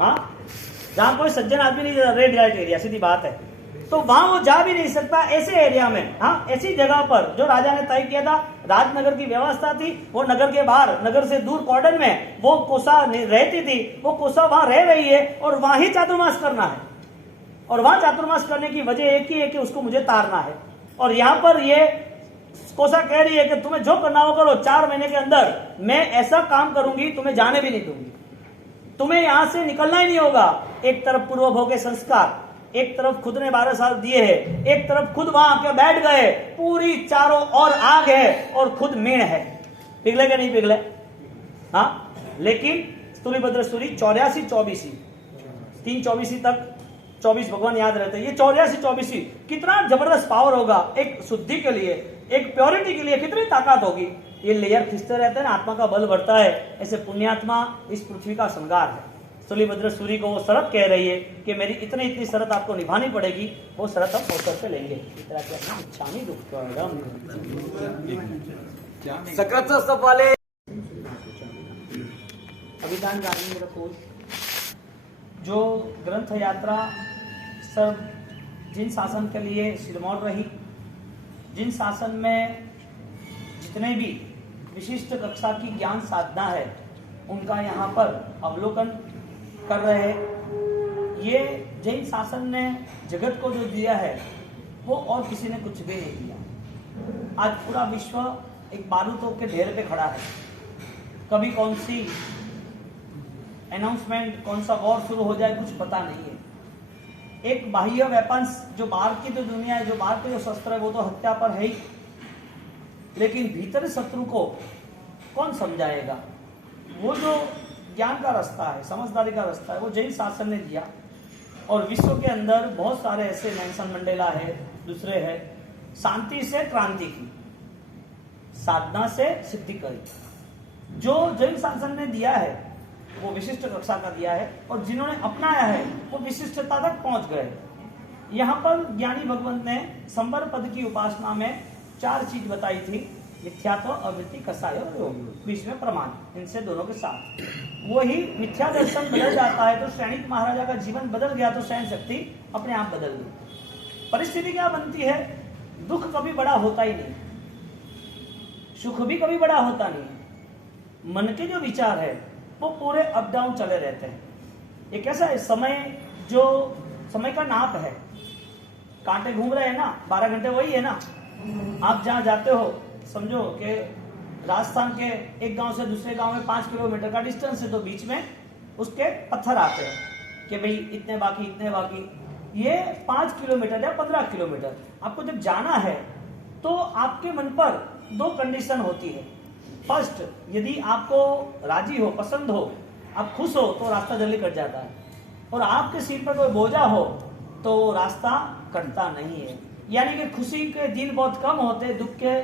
हाँ, जहां कोई सज्जन आदमी नहीं, रेड लाइट एरिया, सीधी बात है, तो वहां वो जा भी नहीं सकता। ऐसे एरिया में, हाँ, ऐसी जगह पर जो राजा ने तय किया था, राजनगर की व्यवस्था थी, वो नगर के बाहर, नगर से दूर कॉर्डन में वो कोसा रहती थी, वो कोसा वहां रह रही है और वहां ही चातुर्मास करना है। और वहां चातुर्मास करने की वजह एक ही है कि उसको मुझे तारना है। और यहां पर ये कोसा कह रही है कि तुम्हें जो करना हो करो, 4 महीने के अंदर मैं ऐसा काम करूंगी, तुम्हें जाने भी नहीं दूंगी, तुम्हें यहां से निकलना ही नहीं होगा। एक तरफ पूर्व भोग के संस्कार, एक तरफ खुद ने 12 साल दिए हैं, एक तरफ खुद वहां आके बैठ गए, पूरी चारों ओर आग है और खुद मीण है। पिघले क्या नहीं पिघले? हाँ, लेकिन स्तुलिभद्र सूरी 84 24 3 24 तक 24 भगवान याद रहते हैं। ये 84 24 कितना जबरदस्त पावर होगा, एक शुद्धि के लिए, एक प्योरिटी के लिए कितनी ताकत होगी। ये लेयर खिंचते रहते हैं, आत्मा का बल बढ़ता है। ऐसे पुण्यात्मा इस पृथ्वी का श्रृंगार है। स्तुलिभद्र सूरी को वो शरत कह रही है कि मेरी इतनी शरत आपको निभानी पड़ेगी, वो शरत हम अवसर पे लेंगे। अभिधान राजेंद्र कोश जो ग्रंथ यात्रा सर्व जिन शासन के लिए सिरमौर रही, जिन शासन में जितने भी विशिष्ट कक्षा की ज्ञान साधना है उनका यहाँ पर अवलोकन कर रहे हैं। ये जैन शासन ने जगत को जो दिया है वो और किसी ने कुछ भी नहीं दिया। आज पूरा विश्व एक बारूदों के ढेर पे खड़ा है। कभी कौन सी अनाउंसमेंट, कौन सा वॉर शुरू हो जाए, कुछ पता नहीं है। एक बाह्य वेपन्स, जो बाहर की जो दुनिया है, जो बाहर के जो शस्त्र है, वो तो हत्या पर है ही, लेकिन भीतर शत्रु को कौन समझाएगा? वो जो ज्ञान का रास्ता है, समझदारी का रास्ता है, वो जैन शासन ने दिया। और विश्व के अंदर बहुत सारे ऐसे, नेल्सन मंडेला है, दूसरे है, शांति से क्रांति की, साधना से सिद्धि करी। जो जैन शासन ने दिया है वो विशिष्ट कक्षा का दिया है, और जिन्होंने अपनाया है वो विशिष्टता तक पहुंच गए। यहाँ पर ज्ञानी भगवंत ने संबर पद की उपासना में 4 चीज बताई थी, मिथ्यात्व, अवृत्ति, कसाय और योग, बीच में प्रमाण, इनसे दोनों के साथ वही मिथ्या दर्शन बदल जाता है। तो सैनिक महाराजा का जीवन बदल गया तो सहन शक्ति अपने आप बदल गई। परिस्थिति क्या बनती है? दुख कभी बड़ा होता ही नहीं, सुख भी कभी बड़ा होता नहीं। मन के जो विचार है वो पूरे अप डाउन चले रहते हैं। ये कैसा है? समय, जो समय का नाप है, कांटे घूम रहे हैं ना, 12 घंटे वही है ना। आप जहां जाते हो, समझो कि राजस्थान के एक गांव से दूसरे गांव में 5 किलोमीटर का डिस्टेंस है, तो बीच में उसके पत्थर आते हैं कि भाई इतने बाकी, इतने बाकी। ये 5 किलोमीटर या 15 किलोमीटर आपको जब जाना है तो आपके मन पर 2 कंडीशन होती है। फर्स्ट, यदि आपको राजी हो, पसंद हो, आप खुश हो, तो रास्ता जल्दी कट जाता है। और आपके सिर पर कोई बोझा हो तो रास्ता कटता नहीं है। यानी कि खुशी के दिन बहुत कम होते, दुख के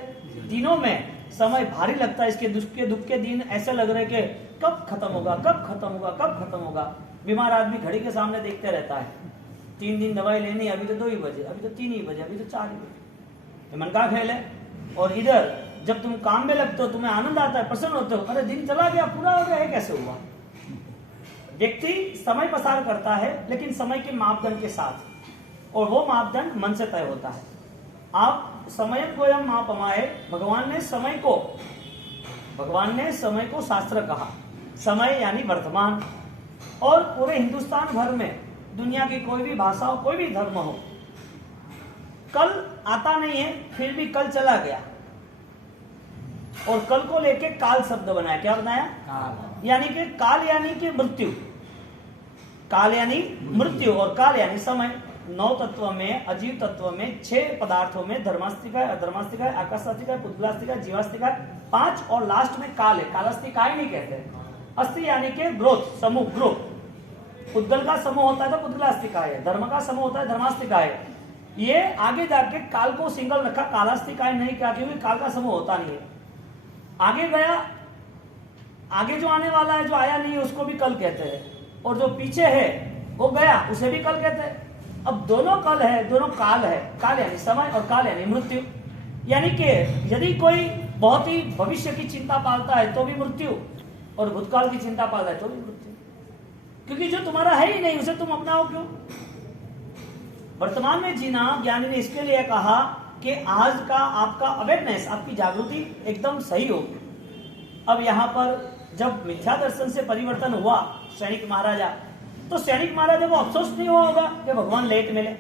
दिनों में समय भारी लगता है। इसके दुख के दिन ऐसे लग रहे कि कब खत्म होगा, कब खत्म होगा, कब खत्म होगा। बीमार आदमी घड़ी के सामने देखते रहता है, 3 दिन दवाई लेनी, अभी तो 2 ही बजे, अभी तो 3 ही बजे, अभी तो 4 ही बजे। मन का खेल है। और इधर जब तुम काम में लगते हो, तुम्हें आनंद आता है, प्रसन्न होते हो, अरे दिन चला गया, पूरा हो गया, कैसे हुआ? व्यक्ति समय पसार करता है, लेकिन समय के मापदंड के साथ, और वो मापदंड मन से तय होता है। आप समय को यम मापमाए, भगवान ने समय को शास्त्र कहा। समय यानी वर्तमान। और पूरे हिंदुस्तान भर में, दुनिया की कोई भी भाषा हो, कोई भी धर्म हो, कल आता नहीं है, फिर भी कल चला गया। और कल को लेके काल शब्द बनाया। क्या बनाया? काल। यानी कि काल यानी कि मृत्यु, काल यानी मृत्यु, और काल यानी समय। 9 तत्व में, अजीव तत्व में, 6 पदार्थों में, धर्मास्तिका है, अधर्मास्तिका है, आकाशास्तिका है, पुद्गलास्तिका है, जीवास्तिका है, 5, और लास्ट में काल है। कालास्तिका ही नहीं कहते। अस्थि यानी कि ग्रोथ, समूह, ग्रुप। पुद्गल का समूह होता है तो पुद्गलास्तिका है, धर्म का समूह होता है धर्मास्तिका है। ये आगे जाके काल को सिंगल रखा, कालास्तिका नहीं क्या, क्योंकि काल का समूह होता नहीं है। आगे गया, आगे जो आने वाला है, जो आया नहीं है, उसको भी कल कहते हैं। और जो पीछे है वो गया, उसे भी कल कहते हैं। अब दोनों कल है, दोनों काल है। काल यानी समय और काल यानी मृत्यु। यानी कि यदि कोई बहुत ही भविष्य की चिंता पालता है तो भी मृत्यु, और भूतकाल की चिंता पालता है तो भी मृत्यु। क्योंकि जो तुम्हारा है ही नहीं उसे तुम अपनाओ क्यों? वर्तमान में जीना ज्ञानी ने इसके लिए कहा कि आज का आपका अवेयरनेस, आपकी जागृति एकदम सही होगी। अब यहां पर जब मिथ्या दर्शन से परिवर्तन हुआ सैनिक महाराजा, तो सैनिक महाराजा को अफसोस नहीं हुआ होगा कि भगवान लेट मिले।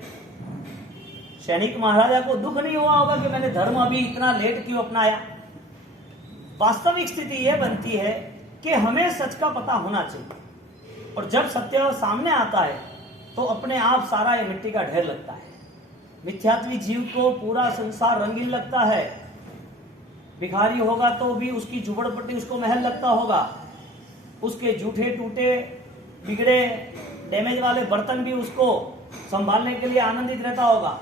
सैनिक महाराजा को दुख नहीं हुआ होगा कि मैंने धर्म अभी इतना लेट क्यों अपनाया। वास्तविक स्थिति यह बनती है कि हमें सच का पता होना चाहिए, और जब सत्य सामने आता है तो अपने आप सारा ये मिट्टी का ढेर लगता है। मिथ्यात्वी जीव को पूरा संसार रंगीन लगता है। भिखारी होगा तो भी उसकी झुपड़पट्टी उसको महल लगता होगा, उसके जूठे टूटे बिगड़े डैमेज वाले बर्तन भी उसको संभालने के लिए आनंदित रहता होगा,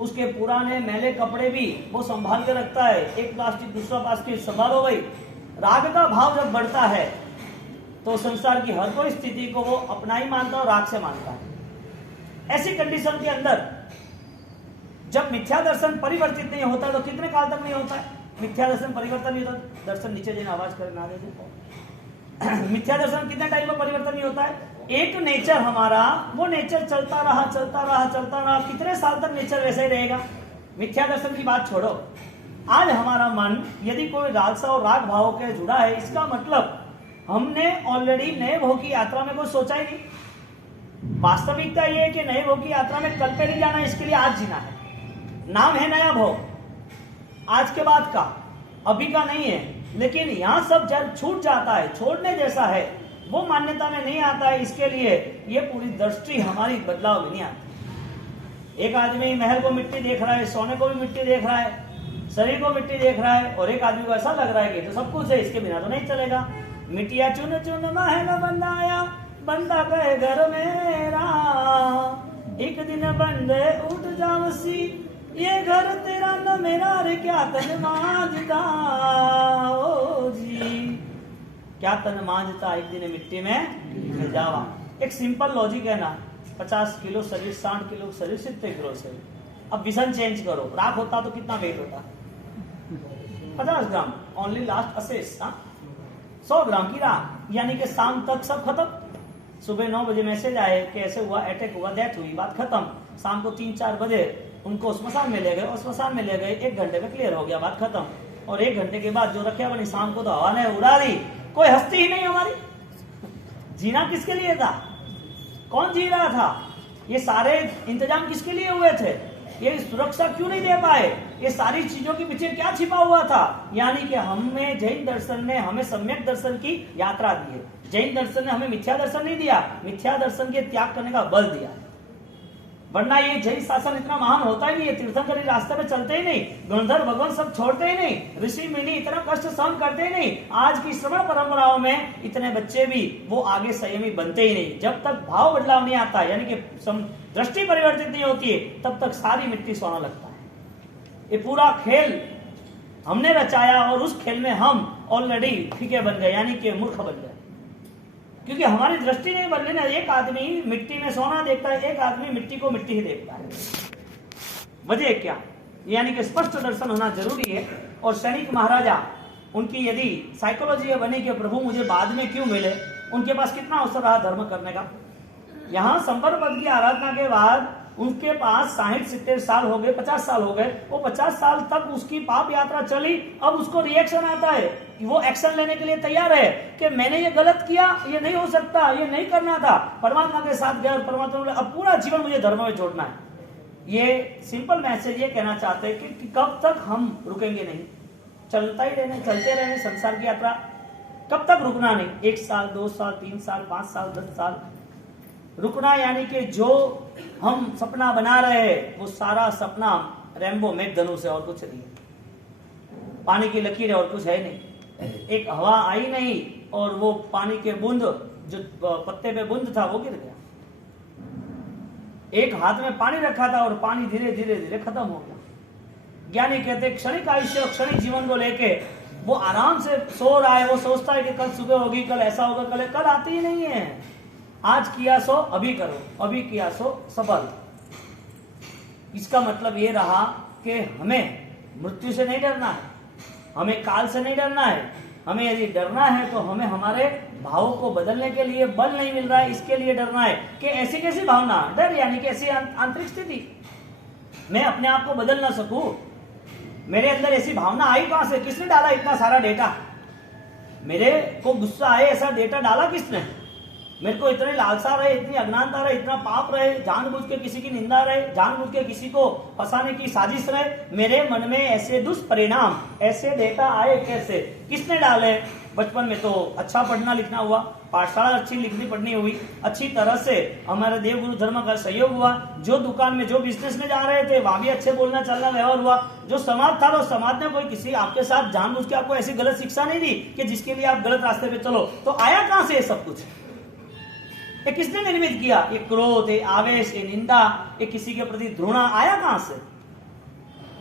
उसके पुराने मैले कपड़े भी वो संभाल के रखता है। एक प्लास्टिक दूसरा प्लास्टिक संभालो भाई। राग का भाव जब बढ़ता है तो संसार की हर कोई स्थिति को वो अपना ही मानता है और राग से मानता है। ऐसी कंडीशन के अंदर जब मिथ्या दर्शन परिवर्तित नहीं होता तो कितने काल तक नहीं होता है? मिथ्या दर्शन परिवर्तन नहीं होता, दर्शन नीचे देना आवाज कर ना दे। मिथ्या दर्शन कितने टाइम में परिवर्तन नहीं होता है? एक नेचर हमारा, वो नेचर चलता रहा, कितने साल तक नेचर वैसे ही रहेगा? मिथ्या दर्शन की बात छोड़ो, आज हमारा मन यदि कोई राजसा और राग भाव के जुड़ा है, इसका मतलब हमने ऑलरेडी नए भोग की यात्रा में कुछ सोचा ही नहीं। वास्तविकता यह है कि नए भोग की यात्रा में कल पे नहीं जाना, इसके लिए आज जीना है। नाम है नया भोग, आज के बाद का, अभी का नहीं है। लेकिन यहां सब जब छूट जाता है, छोड़ने जैसा है, वो मान्यता में नहीं आता है। इसके लिए ये पूरी दृष्टि हमारी बदलाव में नहीं आती। एक आदमी महल को मिट्टी देख रहा है, सोने को भी मिट्टी देख रहा है, शरीर को मिट्टी देख रहा है, और एक आदमी को ऐसा लग रहा है कि तो सब कुछ है, इसके बिना तो नहीं चलेगा। मिट्टिया चुन चुन महल बनाया, बंदा कहे घर मेरा, एक दिन बंदे उठ जावसी, ये घर तेरा न मेरा, रे क्या तन मांझता ओ जी, क्या तन मांझता, एक दिन मिट्टी में जावा। एक सिंपल लॉजिक है ना, 50 किलो शरीर, 60 किलो शरीर, 70 किलो शरीर। अब विजन चेंज करो, राख होता तो कितना वेट होता? 50 ग्राम ओनली लास्ट असेस, 100 ग्राम की राख, यानी कि शाम तक सब खत्म। सुबह 9 बजे मैसेज आए कि ऐसे हुआ, अटैक हुआ, डेथ हुई, बात खत्म। शाम को 3-4 बजे उनको स्मशान में ले गए, और स्मशान में ले गए, 1 घंटे में क्लियर हो गया, बात खत्म। और 1 घंटे के बाद जो रक्षा बनी, शाम को तो हवा ने उड़ा दी, कोई हस्ती ही नहीं हमारी। जीना किसके लिए था? कौन जी रहा था? ये सारे इंतजाम किसके लिए हुए थे? ये सुरक्षा क्यों नहीं दे पाए? ये सारी चीजों के पीछे क्या छिपा हुआ था? यानी कि हमें जैन दर्शन ने हमें सम्यक दर्शन की यात्रा दी है। जैन दर्शन ने हमें मिथ्या दर्शन नहीं दिया, मिथ्या दर्शन के त्याग करने का बल दिया। वरना ये जैन शासन इतना महान होता ही नहीं, तीर्थंकरी रास्ते में चलते ही नहीं, गंधर्व भगवान सब छोड़ते ही नहीं, ऋषि मुनि इतना कष्ट सहन करते ही नहीं, आज की श्रवण परंपराओं में इतने बच्चे भी वो आगे संयमी बनते ही नहीं। जब तक भाव बदलाव नहीं आता, यानी कि दृष्टि परिवर्तित नहीं होती है, तब तक सारी मिट्टी सोना लगता है। ये पूरा खेल हमने रचाया, और उस खेल में हम ऑलरेडी फीके बन गए, यानी कि मूर्ख बन गए, क्योंकि हमारी दृष्टि नहीं बदली ना। एक आदमी मिट्टी में सोना देखता है, एक आदमी मिट्टी को मिट्टी ही देखता है। वजह क्या? यानी कि स्पष्ट दर्शन होना जरूरी है। और सैनिक महाराजा, उनकी यदि साइकोलॉजी ये बनी कि प्रभु मुझे बाद में क्यों मिले, उनके पास कितना अवसर रहा धर्म करने का। यहाँ संपर पद की आराधना के बाद उनके पास 60-70 साल हो गए, 50 साल हो गए, वो 50 साल तक उसकी पाप यात्रा चली। अब उसको रिएक्शन आता है, वो एक्शन लेने के लिए तैयार है कि मैंने ये गलत किया, ये नहीं हो सकता, ये नहीं करना था। परमात्मा के साथ गया, परमात्मा ने अब पूरा जीवन मुझे धर्म में जोड़ना है। ये सिंपल मैसेज ये कहना चाहते हैं कि कब तक हम रुकेंगे नहीं, चलता ही रहने, चलते रहने संसार की यात्रा, कब तक रुकना नहीं। 1 साल, 2 साल, 3 साल, 5 साल, 10 साल रुकना, यानी कि जो हम सपना बना रहे हैं वो सारा सपना रेम्बो मेघधनुष है और कुछ नहीं, पानी की लकीर है और कुछ है नहीं। एक हवा आई नहीं और वो पानी के बूंद जो पत्ते पे बूंद था वो गिर गया। एक हाथ में पानी रखा था और पानी धीरे धीरे धीरे खत्म हो गया। ज्ञानी कहते क्षणिक आयुष्य और क्षणिक जीवन को लेके वो आराम से सो रहा है, वो सोचता है कि कल सुबह होगी, कल ऐसा होगा, कल आती ही नहीं है। आज किया सो अभी करो, अभी किया सो सफल। इसका मतलब ये रहा कि हमें मृत्यु से नहीं डरना है, हमें काल से नहीं डरना है। हमें यदि डरना है तो हमें हमारे भावों को बदलने के लिए बल नहीं मिल रहा है, इसके लिए डरना है। कि ऐसी कैसी भावना, डर यानी कि ऐसी आंतरिक स्थिति, मैं अपने आप को बदल ना सकूं, मेरे अंदर ऐसी भावना आई कहां से, किसने डाला इतना सारा डेटा, मेरे को गुस्सा आए ऐसा डेटा डाला किसने, मेरे को इतने लालसा रहे, इतनी अज्ञानता रहे, इतना पाप रहे, जानबूझ के किसी की निंदा रहे, जानबूझ के किसी को फंसाने की साजिश रहे, मेरे मन में ऐसे दुष्परिणाम, ऐसे डेटा आए कैसे, किसने डाले। बचपन में तो अच्छा पढ़ना लिखना हुआ, पाठशाला अच्छी लिखनी पढ़नी हुई, अच्छी तरह से हमारे देवगुरु धर्म का सहयोग हुआ, जो दुकान में जो बिजनेस में जा रहे थे वहां भी अच्छे बोलना चलना व्यवहार हुआ, जो समाज था वो समाज ने कोई किसी आपके साथ जानबूझ के आपको ऐसी गलत शिक्षा नहीं दी कि जिसके लिए आप गलत रास्ते पे चलो। तो आया कहां से ये सब कुछ, ये किसने निर्मित किया, ये क्रोध, ये आवेश, ये निंदा, ये किसी के प्रति घृणा आया कहां से।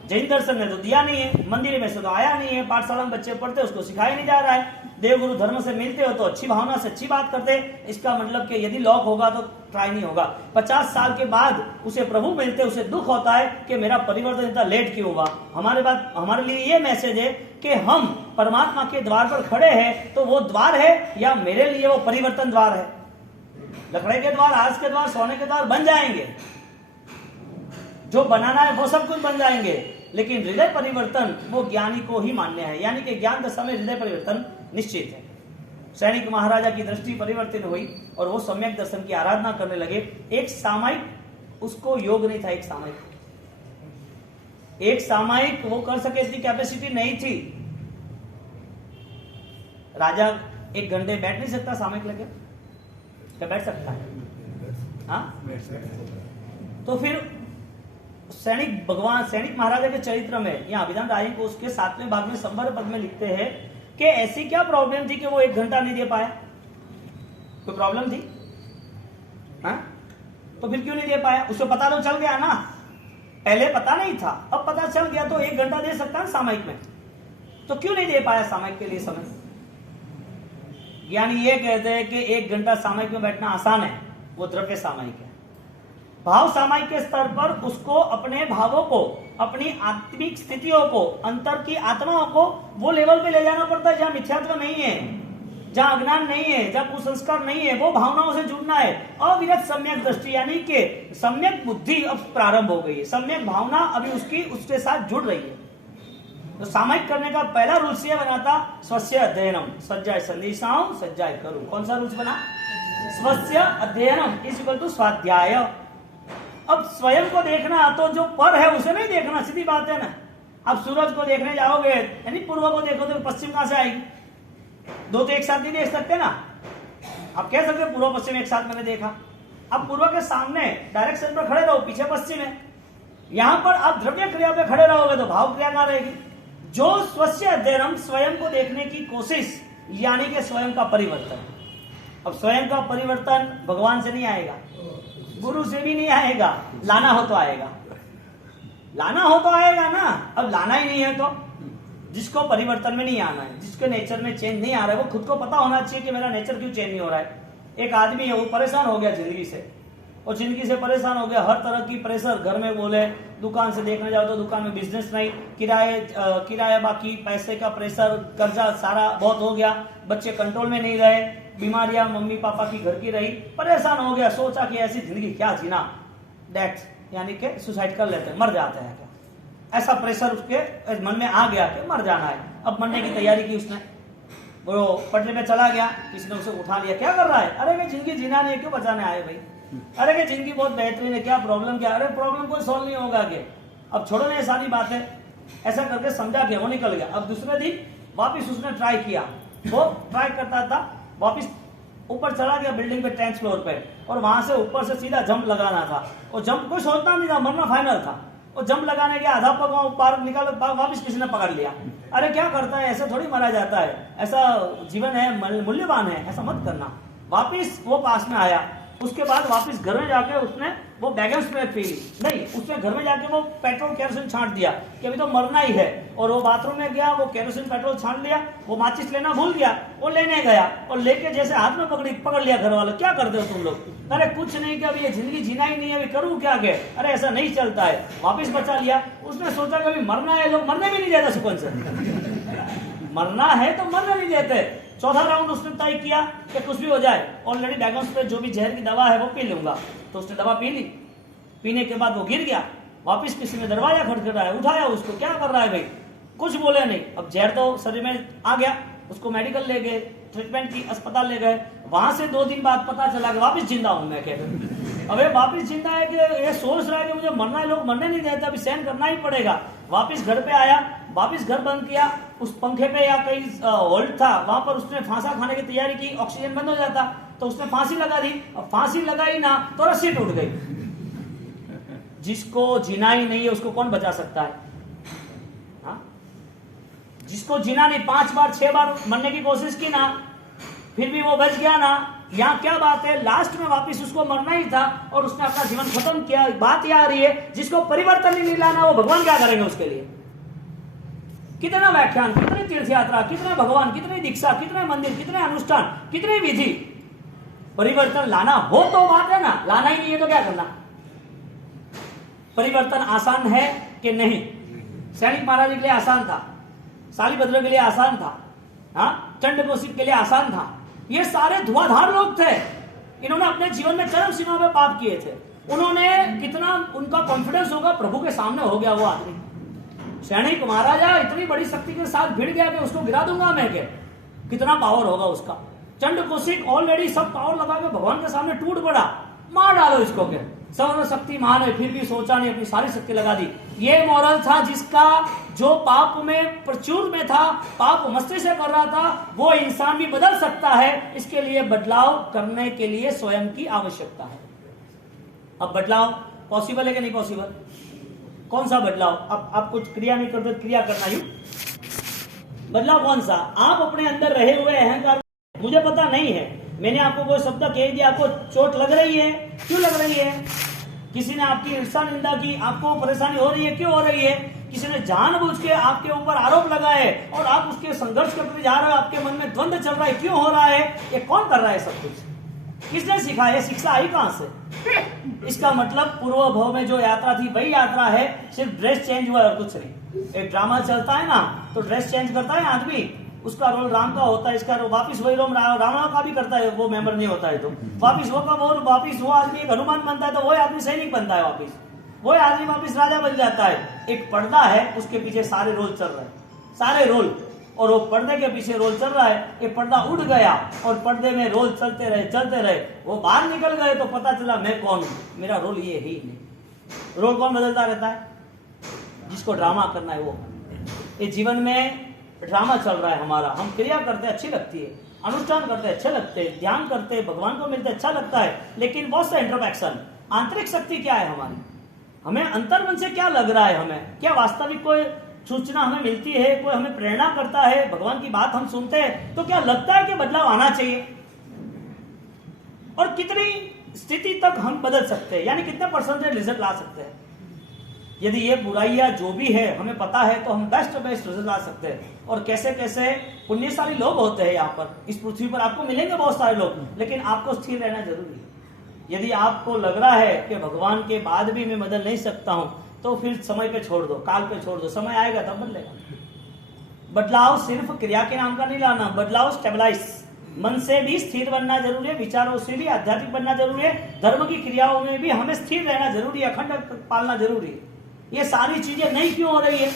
जैन दर्शन ने तो दिया नहीं है, मंदिर में से तो आया नहीं है, पाठशाला में बच्चे पढ़ते उसको सिखाया नहीं जा रहा है, देवगुरु धर्म से मिलते हो तो अच्छी भावना से अच्छी बात करते, इसका मतलब कि यदि लॉक होगा तो ट्राई नहीं होगा। 50 साल के बाद उसे प्रभु मिलते उसे दुख होता है कि मेरा परिवर्तन इतना लेट क्यों हुआ। हमारे लिए ये मैसेज है कि हम परमात्मा के द्वार पर खड़े हैं, तो वो द्वार है या मेरे लिए वो परिवर्तन द्वार है। लकड़े के द्वार, आज के द्वार, सोने के द्वार बन जाएंगे, जो बनाना है वो सब कुछ बन जाएंगे, लेकिन हृदय परिवर्तन वो ज्ञानी को ही मान्य है, यानी कि ज्ञान दशा में हृदय परिवर्तन निश्चित है। सैनिक महाराजा की दृष्टि परिवर्तित हुई और वो सम्यक दर्शन की आराधना करने लगे। एक सामायिक उसको योग नहीं था, एक सामायिक वो कर सके इतनी कैपेसिटी नहीं थी। राजा 1 घंटे बैठ नहीं सकता सामायिक लगे, क्या बैठ सकता है? हाँ, तो फिर सैनिक महाराजा के चरित्र में यहाँ अभिधान राय को उसके 7वें भाग में संवर्ग पद में लिखते हैं कि ऐसी क्या प्रॉब्लम थी कि वो 1 घंटा नहीं दे पाया। कोई प्रॉब्लम थी? हाँ? तो फिर क्यों नहीं दे पाया? उसको पता तो चल गया ना, पहले पता नहीं था, अब पता चल गया तो 1 घंटा दे सकता है सामायिक में, तो क्यों नहीं दे पाया सामायिक के लिए समय। ज्ञानी ये कहते हैं कि 1 घंटा सामायिक में बैठना आसान है, वो द्रव्य सामायिक है। भाव सामायिक के स्तर पर उसको अपने भावों को, अपनी आत्मिक स्थितियों को, अंतर की आत्माओं को वो लेवल पे ले जाना पड़ता है जहां मिथ्यात्व नहीं है, जहां अज्ञान नहीं है, जहां कुसंस्कार नहीं है, वो भावनाओं से जुड़ना है। अविरत सम्यक दृष्टि यानी कि सम्यक बुद्धि अब प्रारंभ हो गई है, सम्यक भावना अभी उसके साथ जुड़ रही है। तो सामायिक करने का पहला रूल्स ये बना था, स्वस्य अध्ययनम सज्जाय संदेशाओं सज्जाय करूं। कौन सा रूल्स बना? स्वस्य अध्ययनम इज इक्वल टू स्वाध्याय। अब स्वयं को देखना तो जो पर है उसे नहीं देखना, सीधी बात है ना। अब सूरज को देखने जाओगे यानी पूर्व को देखो तो पश्चिम कहां से आएगी? दो तो एक साथ नहीं देख सकते ना। आप कह सकते पूर्व पश्चिम एक साथ मैंने देखा। अब पूर्व के सामने डायरेक्शन पर खड़े रहो, पीछे पश्चिम है। यहां पर आप द्रव्य क्रिया पे खड़े रहोगे तो भाव क्रिया कहां रहेगी? जो स्वस्य अध्ययन, स्वयं को देखने की कोशिश, यानी कि स्वयं का परिवर्तन। अब स्वयं का परिवर्तन भगवान से नहीं आएगा, गुरु से भी नहीं आएगा, लाना हो तो आएगा, लाना हो तो आएगा ना। अब लाना ही नहीं है तो जिसको परिवर्तन में नहीं आना है, जिसके नेचर में चेंज नहीं आ रहा है, वो खुद को पता होना चाहिए कि मेरा नेचर क्यों चेंज नहीं हो रहा है। एक आदमी है वो परेशान हो गया जिंदगी से, और जिंदगी से परेशान हो गया, हर तरह की प्रेशर, घर में बोले, दुकान से देखने जाओ तो दुकान में बिजनेस नहीं, किराया बाकी, पैसे का प्रेशर, कर्जा सारा बहुत हो गया, बच्चे कंट्रोल में नहीं रहे, बीमारियां मम्मी पापा की घर की रही, परेशान हो गया, सोचा कि ऐसी जिंदगी क्या जीना, डेथ यानी कि सुसाइड कर लेते हैं, मर जाते हैं क्या, ऐसा प्रेशर उसके मन में आ गया कि मर जाना है। अब मरने की तैयारी की उसने, वो पटरी में चला गया, किसी ने उसे उठा लिया, क्या कर रहा है? अरे मैं जिंदगी जीना नहीं, क्यों बचाने आए भाई? अरे कि जिंदगी बहुत बेहतरीन है, क्या प्रॉब्लम क्या? अरे प्रॉब्लम कोई सॉल्व नहीं होगा के, अब छोड़ो ना ये सारी बातें, ऐसा करके समझा के वो निकल गया। अब दूसरे दिन वापिस उसने ट्राई किया, वो ट्राई करता था, वापिस ऊपर चला गया बिल्डिंग पे 10th फ्लोर पे, और वहां से ऊपर से सीधा जंप लगाना था, और जंप कोई सोचता नहीं था, मरना फाइनल था। और जंप लगाने के आधा पग पार निकाल, वापिस किसी ने पकड़ लिया। अरे क्या करता है, ऐसे थोड़ी मरा जाता है, ऐसा जीवन है, मूल्यवान है, ऐसा मत करना। वापिस वो पास में आया, उसके बाद वापस घर में जाके उसने वो बैगन स्प्रे पी ली, नहीं उसने घर में जाके वो पेट्रोल केरोसिन छांट दिया कि अभी तो मरना ही है, और वो बाथरूम में गया, वो केरोसिन पेट्रोल छांट लिया, वो माचिस लेना भूल गया, वो लेने गया और लेके जैसे हाथ में पकड़ लिया घर वाले, क्या करते हो तुम लोग? अरे कुछ नहीं, कि अभी ये जिंदगी जीना ही नहीं है, अभी करूँ क्या के? अरे ऐसा नहीं चलता है, वापिस बचा लिया। उसने सोचा कि अभी मरना है, लोग मरने भी नहीं देते सुकून से, मरना है तो मरने नहीं देते। चौथा राउंड उसने तय किया कि कुछ भी हो जाए, ऑलरेडी डायग्नोस पे जो भी जहर की दवा है वो पी लूंगा। तो उसने दवा पी ली। पीने के बाद वो गिर गया। वापिस किसी ने दरवाजा खटखटाया, उठाया उसको, क्या कर रहा है भाई? कुछ बोले नहीं। अब जहर तो शरीर में आ गया, उसको मेडिकल ले गए, ट्रीटमेंट की, अस्पताल ले गए। वहां से 2 दिन बाद पता चला कि वापिस जिंदा हूं मैं। कहते अबे वापिस जिंदा है कि ये सोच रहा है कि मुझे मरना है, लोग मरने नहीं देते, अभी सहन करना ही पड़ेगा। वापिस घर पे आया, वापिस घर बंद किया, उस पंखे पे या कहीं होल्ड था वहां पर उसने फांसा खाने की तैयारी की, ऑक्सीजन बंद हो जाता तो उसने फांसी लगा दी। अब फांसी लगाई ना तो रस्सी टूट गई। जिसको जीना ही नहीं है उसको कौन बचा सकता है? हा? जिसको जीना नहीं, 5 बार 6 बार मरने की कोशिश की ना, फिर भी वो बच गया ना। यहाँ क्या बात है, लास्ट में वापिस उसको मरना ही था और उसने अपना जीवन खत्म किया। बात यह आ रही है, जिसको परिवर्तन ही नहीं लाना वो भगवान क्या करेंगे उसके लिए? कितना व्याख्यान, कितनी तीर्थ यात्रा, कितने भगवान, कितनी दीक्षा, कितने मंदिर, कितने अनुष्ठान, कितनी विधि। परिवर्तन लाना हो तो बात है ना, लाना ही नहीं है तो क्या करना? परिवर्तन आसान है कि नहीं? सैनिक महाराज के लिए आसान था, सालिभद्र के लिए आसान था, हाँ, चंडकोशिक के लिए आसान था। ये सारे धुआंधार लोग थे। इन्होंने अपने जीवन में चरम सीमा पे पाप किए थे। उन्होंने कितना, उनका कॉन्फिडेंस होगा प्रभु के सामने हो गया वो आदमी। सैनिक महाराजा इतनी बड़ी शक्ति के साथ भिड़ गया कि उसको गिरा दूंगा मैं, के कितना पावर होगा उसका। चंडकोशिक ऑलरेडी सब पावर लगा के भगवान के सामने टूट पड़ा, मार डालो इसको के, सर्वशक्ति महान है, फिर भी सोचा नहीं, अपनी सारी शक्ति लगा दी। ये मॉरल था जिसका जो पाप में प्रचुर में था, पाप मस्ती से कर रहा था, वो इंसान भी बदल सकता है। इसके लिए बदलाव करने के लिए स्वयं की आवश्यकता है। अब बदलाव पॉसिबल है कि नहीं पॉसिबल? कौन सा बदलाव? अब आप कुछ क्रिया नहीं करते, क्रिया करना ही बदलाव कौन सा? आप अपने अंदर रहे हुए अहंकार, मुझे पता नहीं है, मैंने आपको कोई शब्द कह दिया, आपको चोट लग रही है, क्यों लग रही है? किसी ने आपकी ईर्ष्या निंदा की, आपको परेशानी हो रही है, क्यों हो रही है? किसी ने जानबूझ के आपके ऊपर आरोप लगाए और आप उसके संघर्ष करते जा रहे हो, आपके मन में द्वंद्व चल रहा है, क्यों हो रहा है? ये कौन कर रहा है सब कुछ? किसने सिखाया? शिक्षा आई कहां से? इसका मतलब पूर्व भव में जो यात्रा थी वही यात्रा है, सिर्फ ड्रेस चेंज हुआ और कुछ नहीं। एक ड्रामा चलता है ना, तो ड्रेस चेंज करता है आदमी, उसका रोल राम का होता है, इसका वापिस वही रोल रावण का भी करता है, वो मेंबर नहीं होता है तो वापिस वो का वो वापिस वो आदमी एक हनुमान बनता है, तो वो आदमी सैनिक बनता है, वापिस वो आदमी वापिस राजा बन जाता है। एक पर्दा है, उसके पीछे सारे रोल चल रहे हैं, सारे रोल, और वो पर्दे के पीछे रोल चल रहा है। ये पर्दा उड़ गया और पर्दे में रोल चलते रहे, वो बाहर निकल गए तो पता चला मैं कौन हूं, मेरा रोल ये ही नहीं। रोल कौन बदलता रहता है? जिसको ड्रामा करना है वो। ये जीवन में ड्रामा चल रहा है हमारा, हम क्रिया करते अच्छी लगती है, अनुष्ठान करते अच्छे लगते हैं, ध्यान करते भगवान को मिलते अच्छा लगता है, लेकिन बहुत सा इंट्रोस्पेक्शन, आंतरिक शक्ति क्या है हमारी? हमें अंतर्मन से क्या लग रहा है? हमें क्या वास्तविक कोई सूचना हमें मिलती है, कोई हमें प्रेरणा करता है, भगवान की बात हम सुनते हैं तो क्या लगता है कि बदलाव आना चाहिए? और कितनी स्थिति तक हम बदल सकते हैं, यानी कितने परसेंटेज रिजल्ट ला सकते हैं? यदि ये बुराइयां जो भी है हमें पता है तो हम बेस्ट रिजल्ट ला सकते हैं। और कैसे कैसे पुण्यशाली लोग होते हैं यहाँ पर, इस पृथ्वी पर आपको मिलेंगे बहुत सारे लोग, लेकिन आपको स्थिर रहना जरूरी है। यदि आपको लग रहा है कि भगवान के बाद भी मैं बदल नहीं सकता हूं, तो फिर समय पे छोड़ दो, काल पे छोड़ दो, समय आएगा तब बदलेगा। बदलाव सिर्फ क्रिया के नाम का नहीं लाना, बदलाव स्टेबलाइज, मन से भी स्थिर बनना जरूरी है, विचारों से भी आध्यात्मिक बनना जरूरी है, धर्म की क्रियाओं में भी हमें स्थिर रहना जरूरी है, अखंड पालना जरूरी है। ये सारी चीजें नहीं क्यों हो रही है?